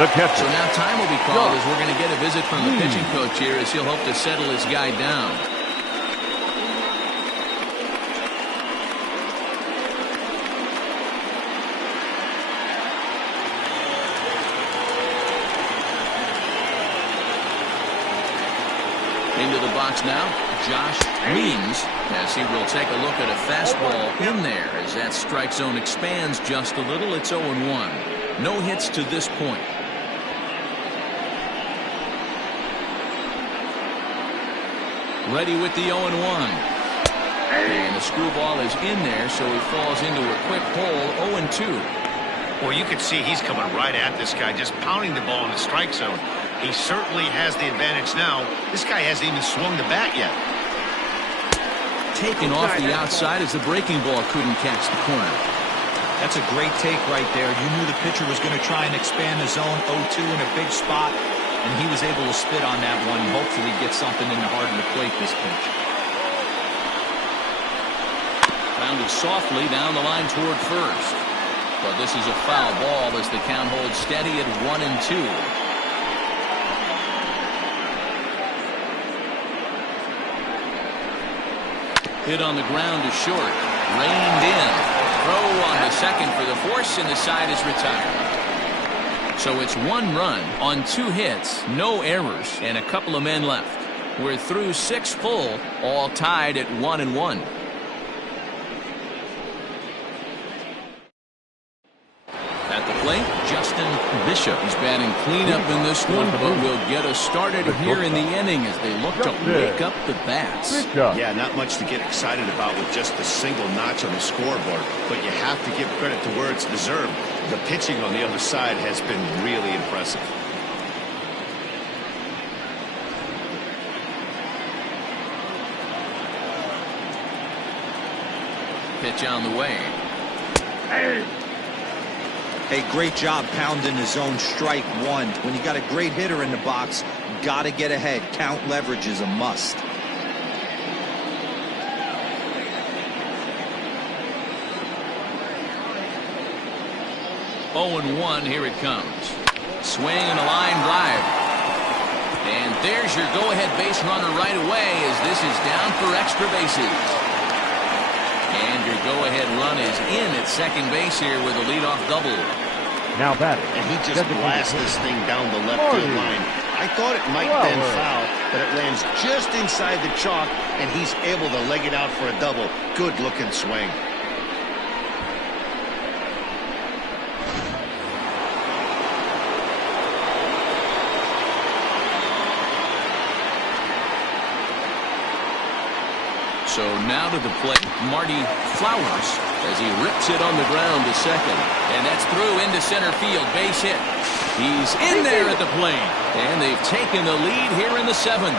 the catcher. So now time will be called as we're going to get a visit from the pitching coach here as he'll hope to settle his guy down. Into the box now, Josh Weems, as he will take a look at a fastball in there as that strike zone expands just a little. It's 0-1. No hits to this point. Ready with the 0-1. And the screwball is in there, so he falls into a quick hole, 0-2. Well, you can see he's coming right at this guy, just pounding the ball in the strike zone. He certainly has the advantage now. This guy hasn't even swung the bat yet. Taken off the outside as the breaking ball couldn't catch the corner. That's a great take right there. You knew the pitcher was going to try and expand the zone 0-2 in a big spot, and he was able to spit on that one. Hopefully get something in the heart of the plate this pitch. Rounded softly down the line toward first. But this is a foul ball as the count holds steady at 1-2. Hit on the ground to short. Reined in. Throw on the second for the force, and the side is retired. So it's 1 run on 2 hits, no errors, and a couple of men left. We're through 6 full, all tied at 1-1. At the plate, Justin Bishop is batting cleanup in this one, but will get us started here in the inning as they look to wake up the bats. Yeah, not much to get excited about with just the single notch on the scoreboard, but you have to give credit to where it's deserved. The pitching on the other side has been really impressive. Pitch on the way. Hey, great job pounding the zone strike 1. When you got a great hitter in the box, got to get ahead. Count leverage is a must. Oh, 0-1, here it comes. Swing and a line drive. And there's your go-ahead base runner right away as this is down for extra bases. And your go-ahead run is in at second base here with a leadoff double. Now batting. And he just blasts this thing down the left field line. I thought it might bend foul, but it lands just inside the chalk, and he's able to leg it out for a double. Good-looking swing. So now to the plate, Marty Flowers as he rips it on the ground to second. And that's through into center field, base hit. He's in there at the plate. And they've taken the lead here in the 7th.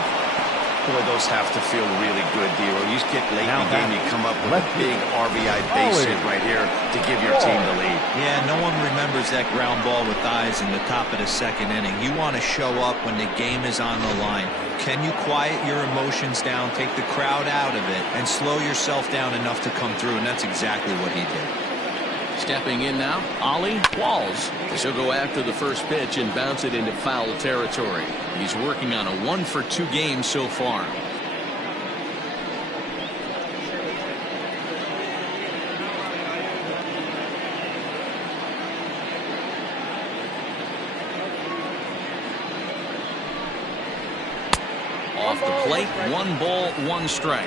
Boy, those have to feel really good, Dero. You get late in the game, you come up with a big RBI base hit right here to give your team the lead. Yeah, no one remembers that ground ball with eyes in the top of the 2nd inning. You want to show up when the game is on the line. Can you quiet your emotions down, take the crowd out of it, and slow yourself down enough to come through? And that's exactly what he did. Stepping in now, Ollie Walls. He'll go after the first pitch and bounce it into foul territory. He's working on a 1-for-2 game so far. Off the plate, 1 ball, 1 strike.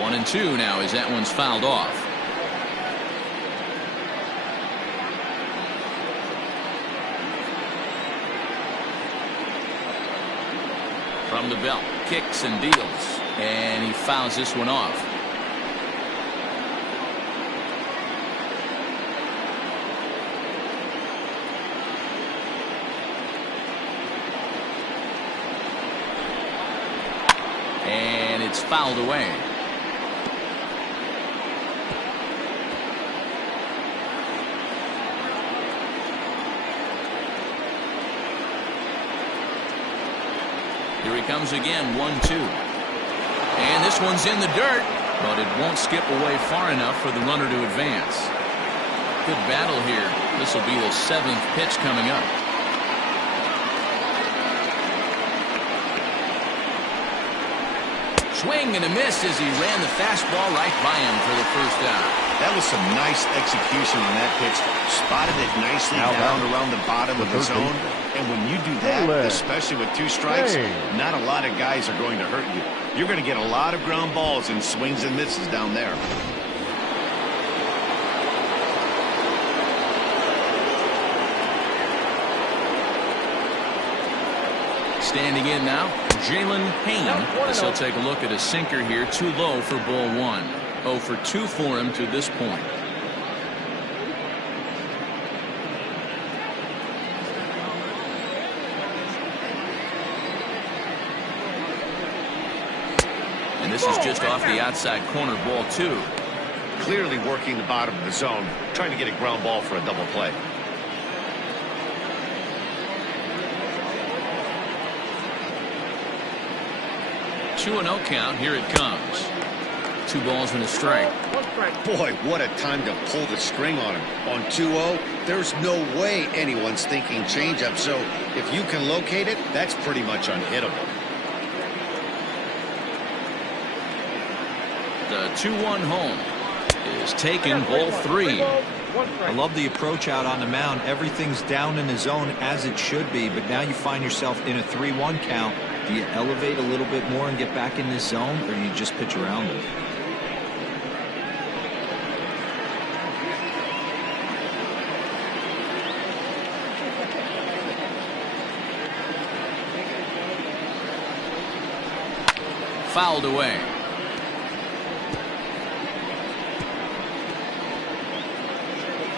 One and 2 now as that one's fouled off. From the belt, kicks and deals, and he fouls this one off. It's fouled away. Here he comes again, 1-2. And this one's in the dirt, but it won't skip away far enough for the runner to advance. Good battle here. This will be the 7th pitch coming up. Swing and a miss as he ran the fastball right by him for the first out. That was some nice execution on that pitch. Spotted it nicely down around the bottom of the zone. And when you do that, especially with 2 strikes, not a lot of guys are going to hurt you. You're going to get a lot of ground balls and swings and misses down there. Standing in now, Jalen Payne, as he'll take a look at a sinker here, too low for ball 1. 0 for 2 for him to this point. And this is just off the outside corner, ball 2. Clearly working the bottom of the zone, trying to get a ground ball for a double play. 2-0 count. Here it comes. 2 balls and a strike. Boy, what a time to pull the string on him. On 2-0, there's no way anyone's thinking changeup. So if you can locate it, that's pretty much unhittable. The 2-1 home is taken, ball 3. I love the approach out on the mound. Everything's down in the zone as it should be, but now you find yourself in a 3-1 count. Do you elevate a little bit more and get back in this zone, or do you just pitch around it? Fouled away.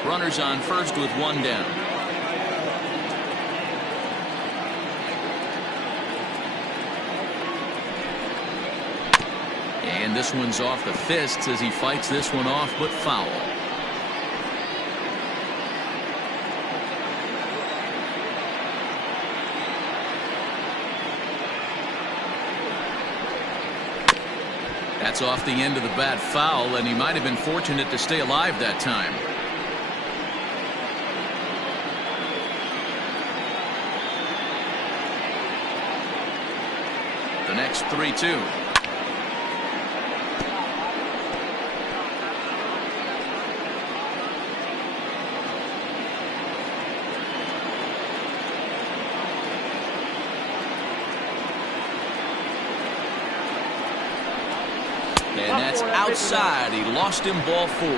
Runners on first with 1 down. And this one's off the fists as he fights this one off, but foul. That's off the end of the bat, foul, and he might have been fortunate to stay alive that time. The next 3-2. And that's outside. He lost him, ball 4.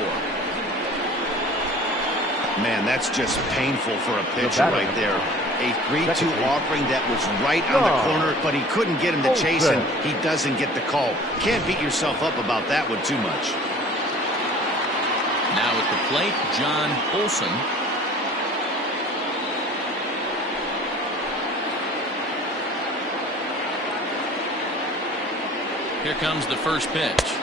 Man, that's just painful for a pitcher right there. A 3-2 offering that was right on the corner, but he couldn't get him to chase, and he doesn't get the call. Can't beat yourself up about that one too much. Now at the plate, John Olson. Here comes the first pitch.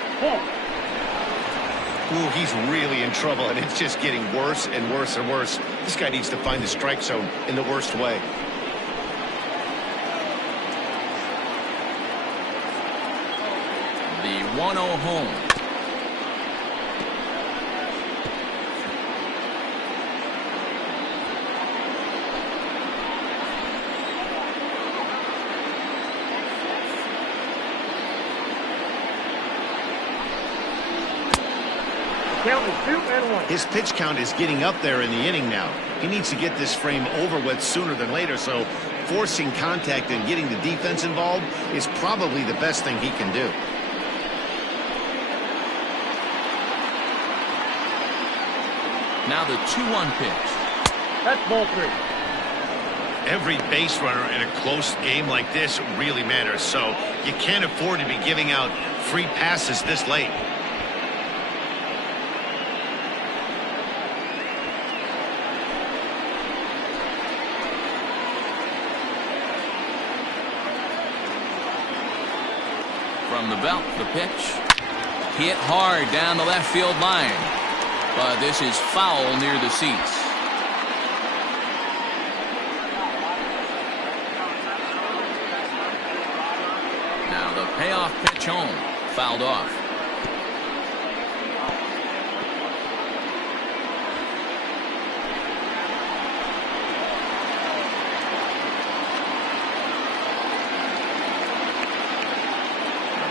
Ooh, he's really in trouble, and it's just getting worse and worse and worse. This guy needs to find the strike zone in the worst way. The 1-0 home. Count is 2-1. His pitch count is getting up there in the inning now. He needs to get this frame over with sooner than later, so forcing contact and getting the defense involved is probably the best thing he can do. Now the 2-1 pitch. That's ball 3. Every base runner in a close game like this really matters, so you can't afford to be giving out free passes this late. From From the belt, the pitch. Hit hard down the left field line. But this is foul near the seats. Now the payoff pitch home. Fouled off.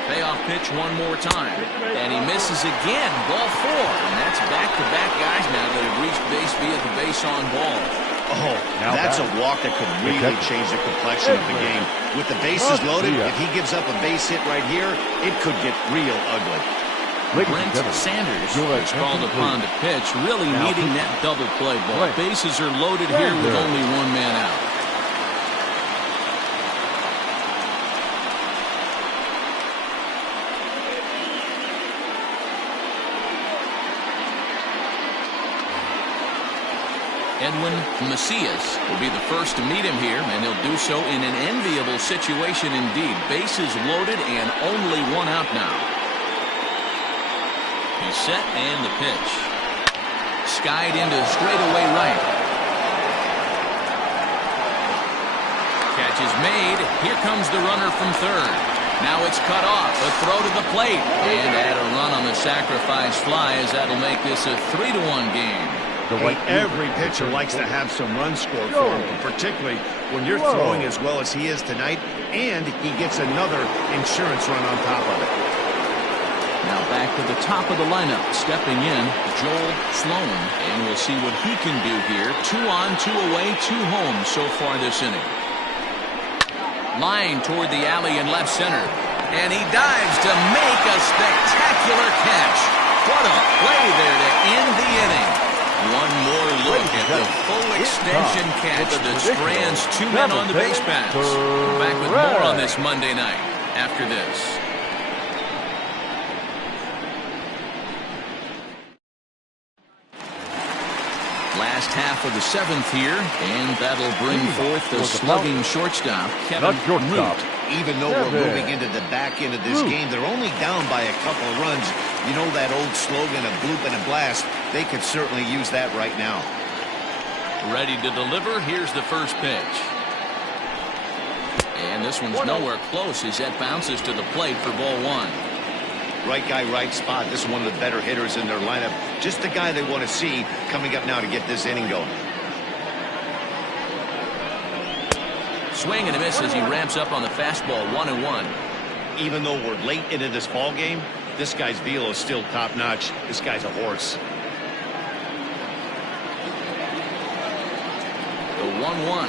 Payoff pitch one more time. And he misses again. Ball 4. And that's back-to-back guys now that have reached base via the base on ball. Oh, that's a walk that could really change the complexion of the game. With the bases loaded, if he gives up a base hit right here, it could get real ugly. Brent Sanders is called upon to pitch, really needing that double play ball. Bases are loaded here with only one man out. Edwin Macias will be the first to meet him here, and he'll do so in an enviable situation indeed. Bases loaded and only one out now. He's set and the pitch. Skied into straightaway right. Catch is made. Here comes the runner from third. Now it's cut off. A throw to the plate. And add a run on the sacrifice fly, as that'll make this a 3-1 game. Hey, every pitcher likes to have some runs scored for him, particularly when you're throwing as well as he is tonight, and he gets another insurance run on top of it. Now back to the top of the lineup, stepping in, Joel Sloan, and we'll see what he can do here. 2 on, 2 away, 2 home so far this inning. Line toward the alley in left center, and he dives to make a spectacular catch. What a play there to end the inning. One more look at the full extension catch that strands 2 men on the base paths. We're back with more on this Monday night after this. Last half of the 7th here, and that'll bring forth the slugging shortstop, Kevin Root. Even though we're moving into the back end of this game, they're only down by a couple of runs. You know that old slogan, a bloop and a blast? They could certainly use that right now. Ready to deliver. Here's the first pitch. And this one's nowhere close as that bounces to the plate for ball 1. Right guy, right spot. This is one of the better hitters in their lineup. Just the guy they want to see coming up now to get this inning going. Swing and a miss as he ramps up on the fastball. 1-1. Even though we're late into this ball game, this guy's velo is still top notch. This guy's a horse. The 1-1.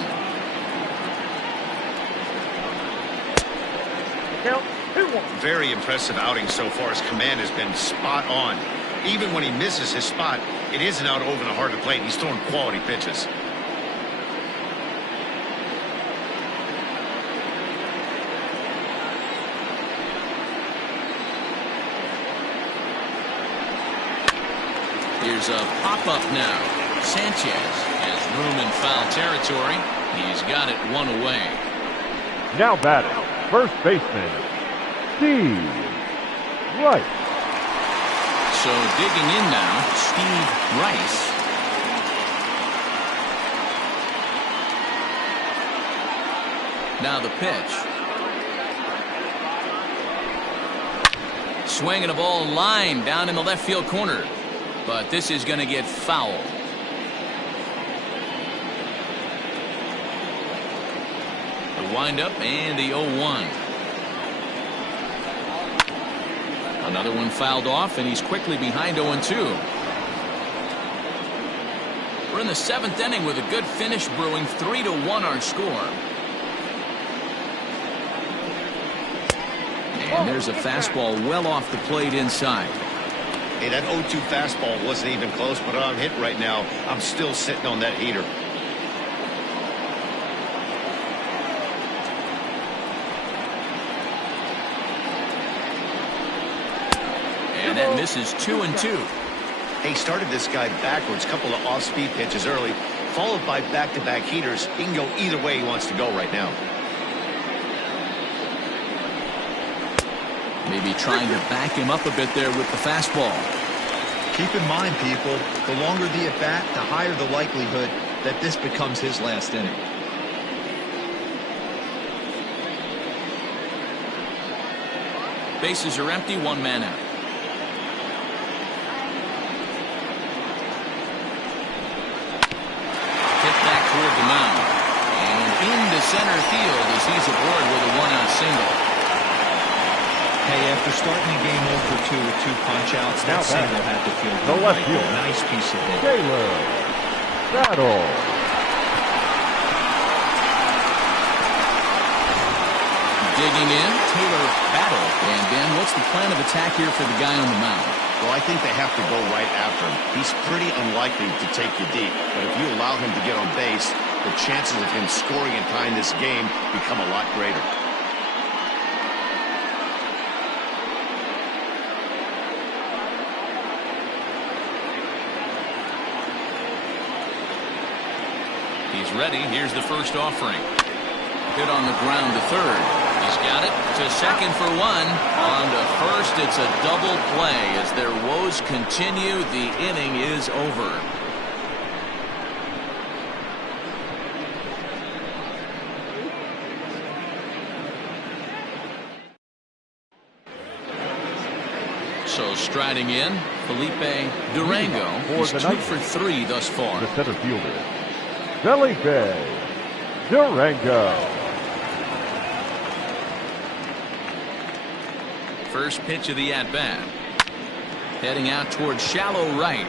Count 2-1. Very impressive outing so far. His command has been spot on. Even when he misses his spot, it isn't out over the heart of the plate. He's throwing quality pitches. Here's a pop-up now. Sanchez has room in foul territory. He's got it 1 away. Now batting, first baseman, Steve Rice. So digging in now, Steve Rice. Now the pitch. Swinging a ball line down in the left field corner. But this is going to get foul. The windup and the 0-1. Another one fouled off, and he's quickly behind 0-2. We're in the 7th inning with a good finish brewing. 3-1 our score. And there's a fastball well off the plate inside. Hey, that 0-2 fastball wasn't even close, but I'm hit right now. I'm still sitting on that heater. And that misses 2-2. Hey, started this guy backwards, couple of off-speed pitches early, followed by back-to-back heaters. He can go either way he wants to go right now. Maybe trying to back him up a bit there with the fastball. Keep in mind, people, the longer the at-bat, the higher the likelihood that this becomes his last inning. Bases are empty, one man out. Hit back toward the mound. And into center field as he's aboard with a one-out single. Hey, after starting the game 0-2 with 2 punch-outs, that single had to feel good. Left field. Nice piece of hit. Taylor Battle. Digging in, Taylor Battle. And Ben, what's the plan of attack here for the guy on the mound? Well, I think they have to go right after him. He's pretty unlikely to take you deep, but if you allow him to get on base, the chances of him scoring and tying this game become a lot greater. He's ready. Here's the first offering. Hit on the ground to third. He's got it to second for one. On to first. It's a double play. As their woes continue, the inning is over. So striding in, Felipe Durango. He's 2 for 3 thus far. The center fielder, Felipe Durango. First pitch of the at-bat. Heading out towards shallow right.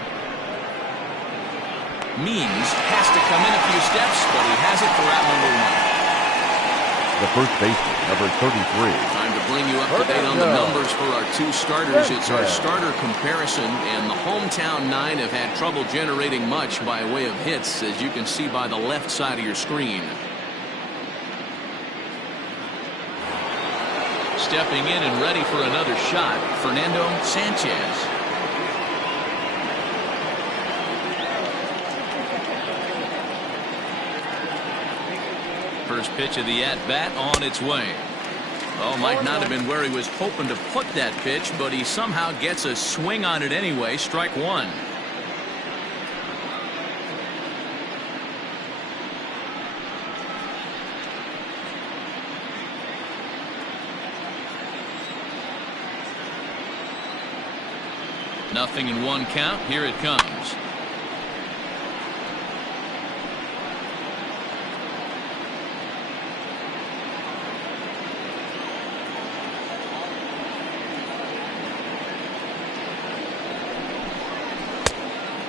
Means has to come in a few steps, but he has it for out number 1. The first baseman, number 33. Time to bring you up to date on the numbers for our 2 starters. It's our starter comparison, and the hometown 9 have had trouble generating much by way of hits, as you can see by the left side of your screen. Stepping in and ready for another shot, Fernando Sanchez. First pitch of the at-bat on its way. Well, might not have been where he was hoping to put that pitch, but he somehow gets a swing on it anyway. Strike 1. Nothing in 1 count. Here it comes.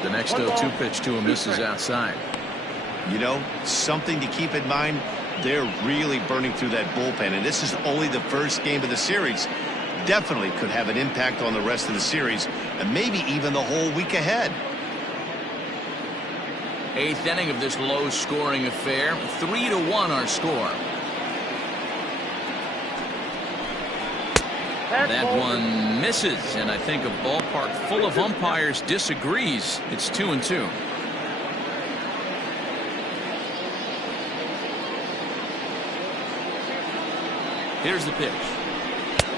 The next 0-2 pitch to him misses outside. You know, something to keep in mind, they're really burning through that bullpen, and this is only the first game of the series. Definitely could have an impact on the rest of the series and maybe even the whole week ahead. 8th inning of this low-scoring affair. 3-1 our score. That one misses, and I think a ballpark full of umpires disagrees. It's 2-2. Here's the pitch.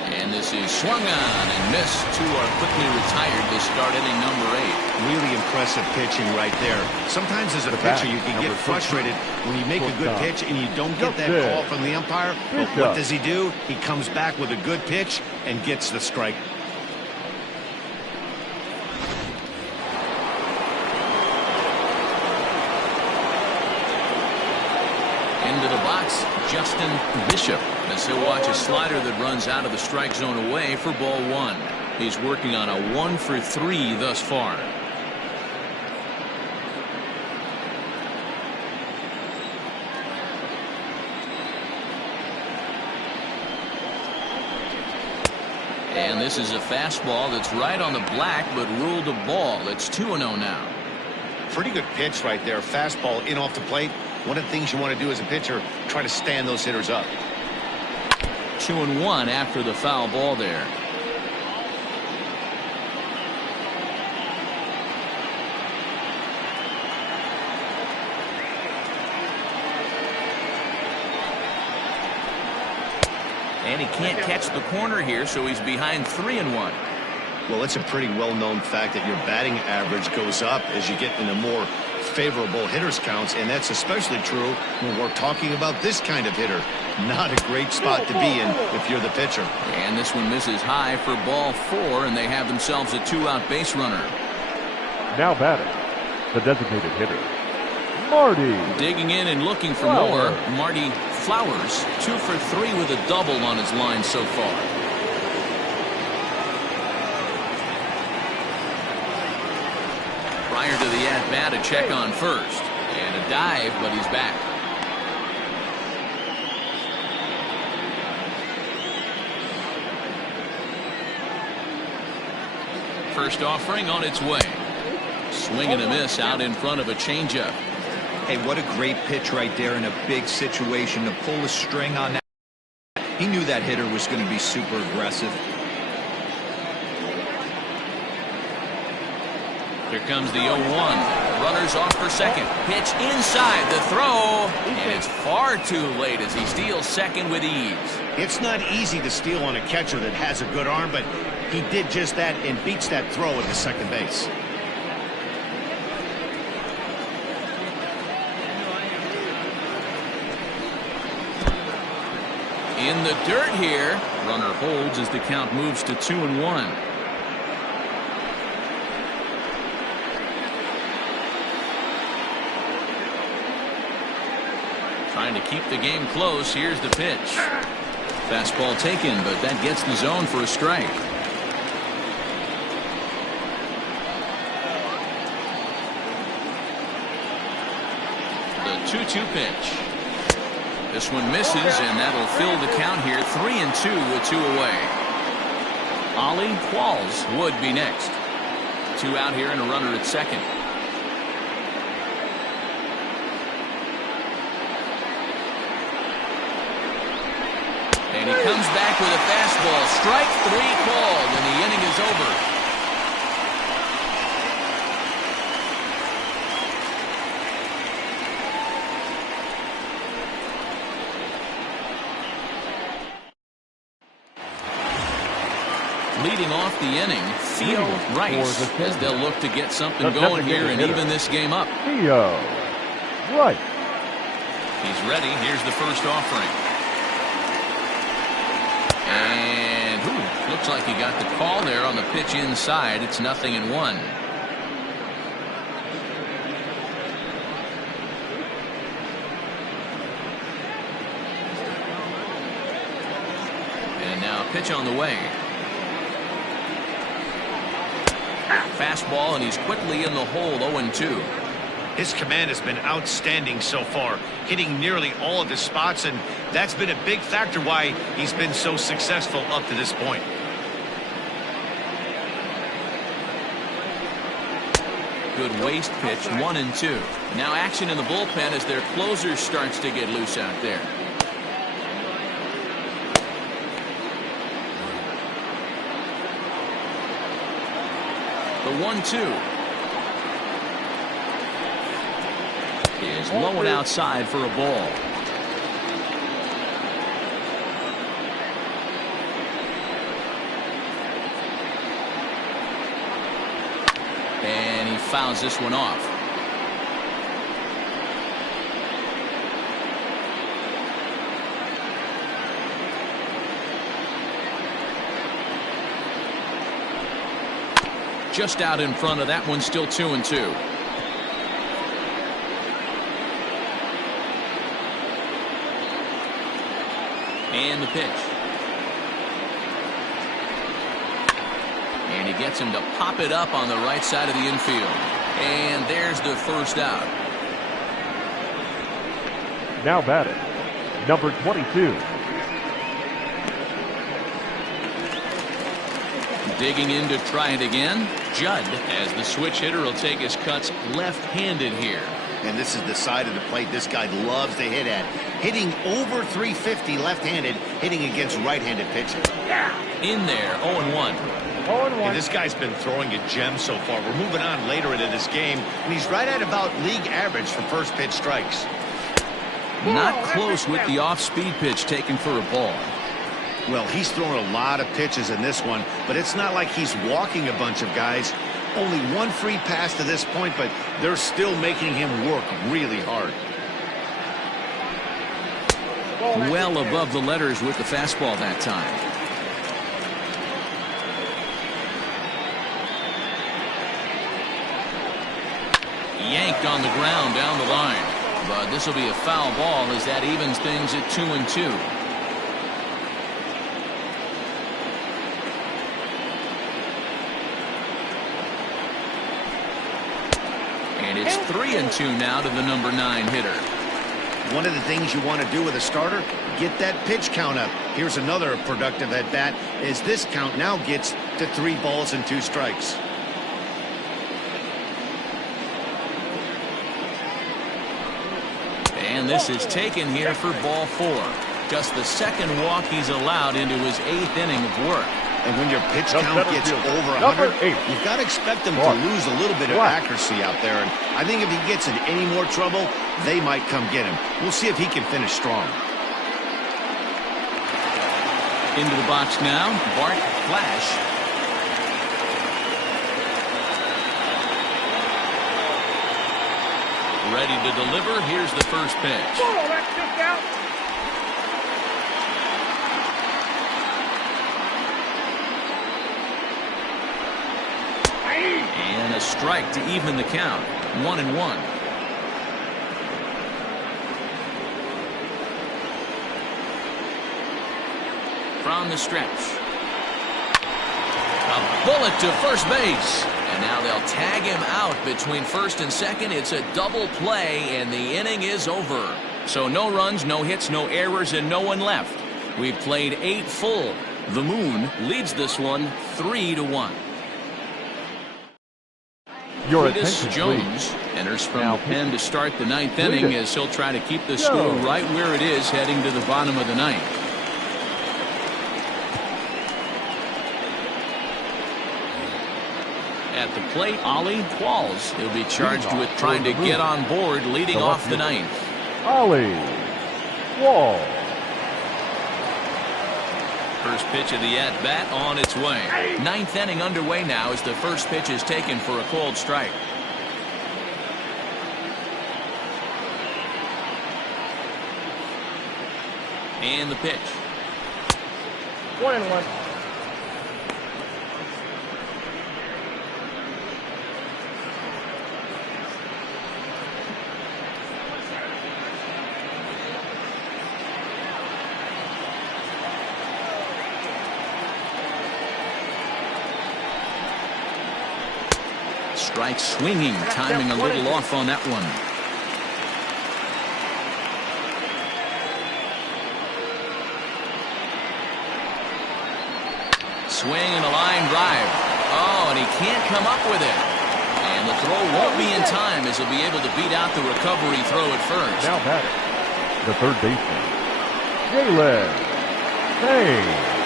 And this is swung on and missed. 2 are quickly retired to start inning number 8. Really impressive pitching right there. Sometimes as a pitcher you can get frustrated when you make a good pitch and you don't get that call from the umpire. But what does he do? He comes back with a good pitch and gets the strike. Into the box, Justin Bishop, as he'll watch a slider that runs out of the strike zone away for ball 1. He's working on a 1 for 3 thus far. And this is a fastball that's right on the black, but ruled a ball. It's 2-0 now. Pretty good pitch right there. Fastball in off the plate. One of the things you want to do as a pitcher, try to stand those hitters up. 2-1 after the foul ball there. And he can't catch the corner here, so he's behind 3-1. Well, it's a pretty well-known fact that your batting average goes up as you get into more favorable hitters counts, and that's especially true when we're talking about this kind of hitter. Not a great spot to be in if you're the pitcher. And this one misses high for ball 4, and they have themselves a 2-out base runner. Now batting, the designated hitter, Marty. Digging in and looking for more, Marty Flowers, 2 for 3 with a double on his line so far. Prior to the at-bat, a check on first. And a dive, but he's back. First offering on its way. Swing and a miss out in front of a changeup. Hey, what a great pitch right there in a big situation to pull a string on that. He knew that hitter was going to be super aggressive. Here comes the 0-1. Runners off for second. Pitch inside the throw. And it's far too late as he steals second with ease. It's not easy to steal on a catcher that has a good arm, but he did just that and beats that throw at the second base. In the dirt here. Runner holds as the count moves to 2-1. Trying to keep the game close. Here's the pitch. Fastball taken, but that gets the zone for a strike. The 2-2 pitch. This one misses, and that'll fill the count here. 3-2 with 2 away. Ollie Qualls would be next. 2 out here and a runner at second. And he comes back with a fastball. Strike 3 called, and the inning is over. Leading off the inning, Theo Rice, as they'll look to get something going here and even this game up. Theo Rice. He's ready. Here's the first offering. And looks like he got the call there on the pitch inside. It's 0-1. And now a pitch on the way. Fastball, and he's quickly in the hole. 0-2. His command has been outstanding so far, hitting nearly all of his spots, and that's been a big factor why he's been so successful up to this point. Good waist pitch, 1-2. Now action in the bullpen as their closer starts to get loose out there. The 1-2 is low and outside for a ball. And he fouls this one off. Just out in front of that one, still 2-2. And the pitch. And he gets him to pop it up on the right side of the infield. And there's the first out. Now batting, number 22. Digging in to try it again. Judd, as the switch hitter, will take his cuts left-handed here. And this is the side of the plate this guy loves to hit at. Hitting over 350 left-handed, hitting against right-handed pitching. In there, 0-1. And this guy's been throwing a gem so far. We're moving on later into this game, and he's right at about league average for first pitch strikes. Not close with the off-speed pitch taken for a ball. Well, he's thrown a lot of pitches in this one, but it's not like he's walking a bunch of guys. Only one free pass to this point, but they're still making him work really hard. Well above the letters with the fastball that time. Yanked on the ground down the line. But this will be a foul ball as that evens things at 2-2. And it's 3-2 now to the number 9 hitter. One of the things you want to do with a starter, get that pitch count up. Here's another productive at bat as this count now gets to 3 balls and 2 strikes. And this is taken here for ball 4. Just the second walk he's allowed into his 8th inning of work. And when your pitch count gets over 100, you've got to expect them to lose a little bit of accuracy out there. And I think if he gets in any more trouble, they might come get him. We'll see if he can finish strong. Into the box now, Bart Flash. Ready to deliver. Here's the first pitch. Oh, that's just out. And a strike to even the count. 1-1. From the stretch. A bullet to first base. And now they'll tag him out between first and second. It's a double play, and the inning is over. So no runs, no hits, no errors, and no one left. We've played 8 full. The Moon leads this one 3-1. Cletus Jones enters from the pen to start the 9th inning as he'll try to keep the score right where it is heading to the bottom of the 9th. At the plate, Ollie Qualls. He'll be charged with trying to get on board leading off the 9th. Ollie Qualls. First pitch of the at-bat on its way. 9th inning underway now as the first pitch is taken for a cold strike. And the pitch. 1-1. Strike swinging, timing a little off on that one. Swing and a line drive. Oh, and he can't come up with it. And the throw won't be in time as he'll be able to beat out the recovery throw at first. Now batting, the third baseman, Jalen Payne.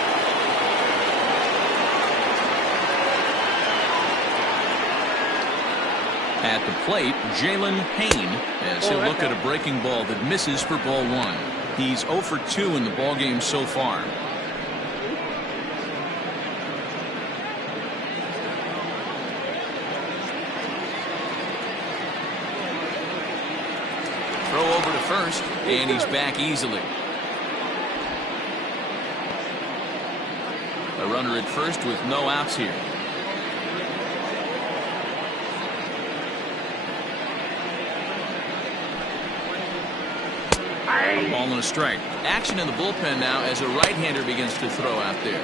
At the plate, Jalen Payne as he'll look at a breaking ball that misses for ball 1. He's 0 for 2 in the ballgame so far. Throw over to first, and he's back easily. A runner at first with no outs here. A ball and a strike. Action in the bullpen now as a right-hander begins to throw out there.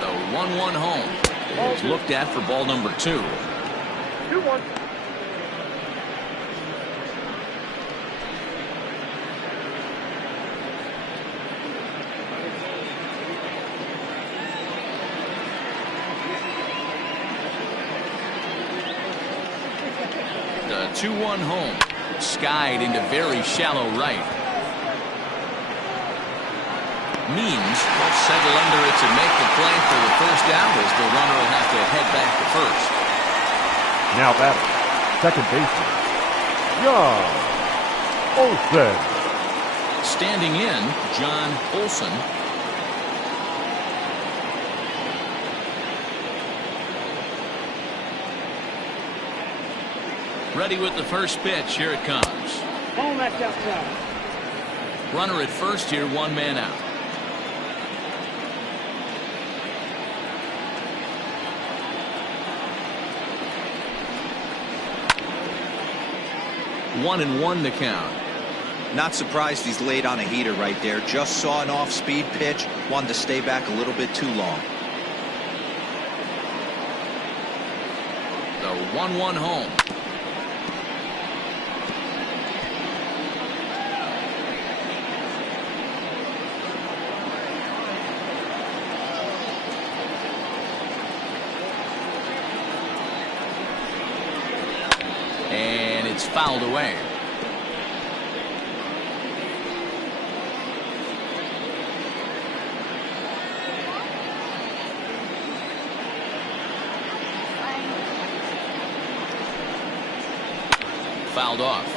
The 1-1 home is looked at for ball number 2. 2-1. The 2-1 home. Skied into very shallow right. Means will settle under it to make the play for the first out as the runner will have to head back to first. Now batting, second baseman, John Olsen. Standing in, John Olsen. Ready with the first pitch. Here it comes. Ball left outside. Runner at first here, one man out. One and one to count. Not surprised he's laid on a heater right there. Just saw an off-speed pitch. Wanted to stay back a little bit too long. The 1-1 home. And it's fouled away. Fouled off.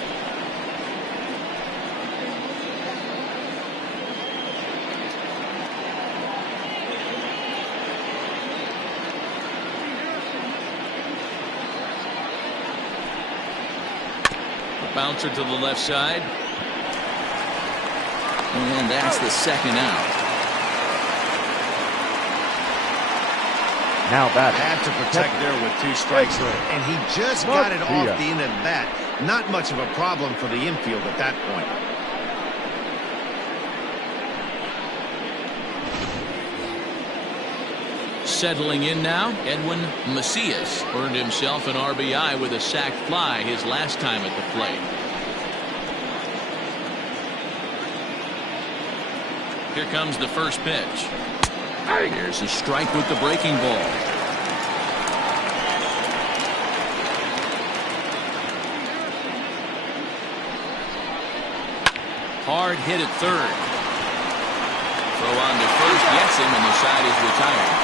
Bouncer to the left side. And that's the second out. Now batting. Had to protect there with 2 strikes, and he just got it off the end of the bat. Not much of a problem for the infield at that point. Settling in now, Edwin Macias earned himself an RBI with a sac fly his last time at the plate. Here comes the first pitch. Here's a strike with the breaking ball. Hard hit at third. Throw on to first gets him, and the side is retired.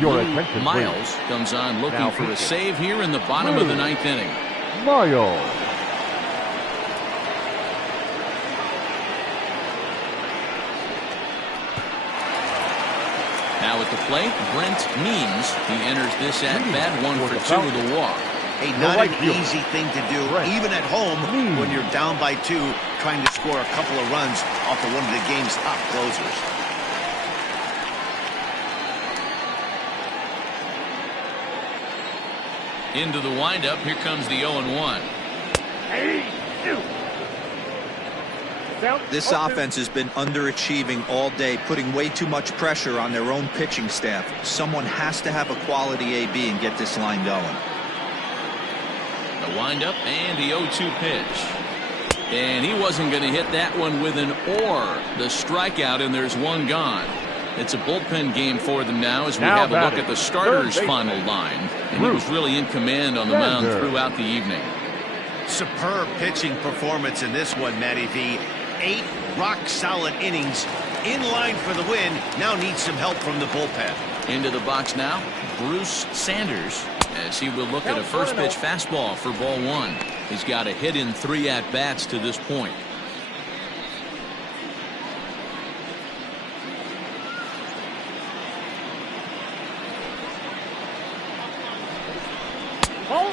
Your attention, Miles please. comes on looking Now for a pitching. save here in the bottom of the 9th inning. Miles. Now at the plate, Brent Means. He enters this at bat, 1 for 2 with a walk. Hey, The not right an fielder. easy thing to do, Right. even at home, when you're down by 2, trying to score a couple of runs off of one of the game's top closers. Into the windup, here comes the 0-1. This offense has been underachieving all day, putting way too much pressure on their own pitching staff. Someone has to have a quality AB and get this line going. The windup and the 0-2 pitch. And he wasn't going to hit that one with an or. The strikeout, and there's one gone. It's a bullpen game for them now as we Now have a look batting, at the starters' third final line. And he was really in command on the mound throughout the evening. Superb pitching performance in this one, Matty V. 8 rock-solid innings, in line for the win. Now needs some help from the bullpen. Into the box now, Bruce Sanders, as he will look at a first pitch fastball for ball 1. He's got a hit in 3 at-bats to this point.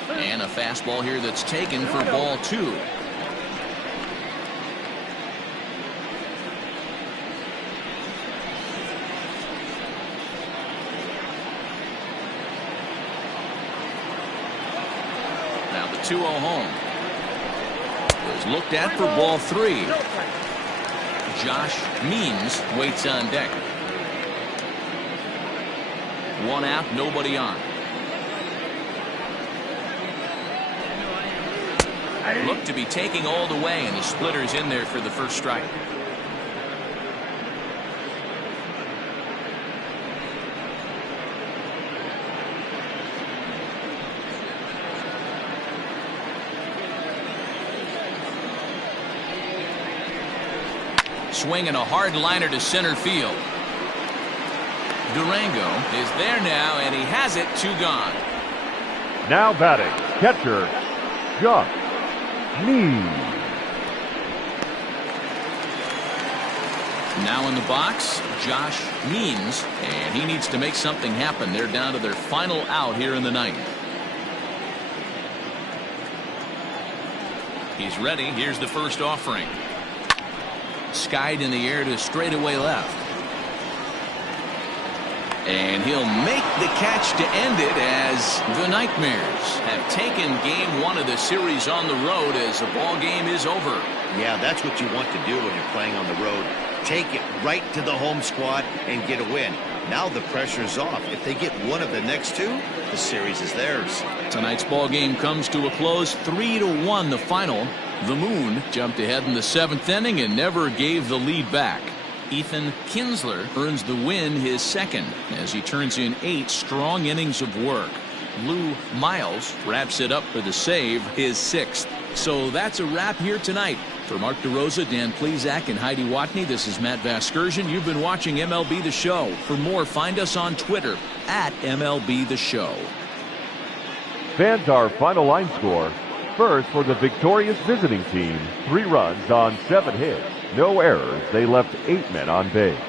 And a fastball here that's taken for ball 2. Now the 2-0 home. Was looked at for ball 3. Josh Means waits on deck. 1 out, nobody on. Looked to be taking all the way, and the splitter's in there for the first strike. swing and a hard liner to center field. Durango is there now, and he has it. 2 gone. Now batting, catcher, Josh Means. Now in the box, Josh Means, and he needs to make something happen. They're down to their final out here in the ninth. He's ready. Here's the first offering. Skied in the air to straightaway left. And he'll make the catch to end it as the Nightmares have taken game 1 of the series on the road as the ball game is over. Yeah, that's what you want to do when you're playing on the road. Take it right to the home squad and get a win. Now the pressure's off. If they get one of the next 2, the series is theirs. Tonight's ball game comes to a close, 3-1 the final. The Moon jumped ahead in the 7th inning and never gave the lead back. Ethan Kinsler earns the win, his second, as he turns in 8 strong innings of work. Lou Miles wraps it up for the save, his 6th. So that's a wrap here tonight. For Mark DeRosa, Dan Plesac, and Heidi Watney, this is Matt Vasgersian. You've been watching MLB The Show. For more, find us on Twitter at MLB The Show. Fans, our final line score. First, for the victorious visiting team, 3 runs on 7 hits. No errors. They left 8 men on base.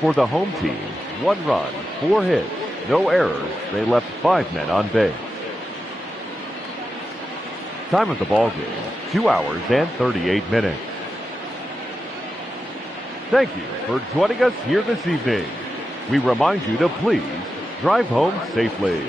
For the home team, 1 run, 4 hits. No errors. They left 5 men on base. Time of the ball game, 2 hours and 38 minutes. Thank you for joining us here this evening. We remind you to please drive home safely.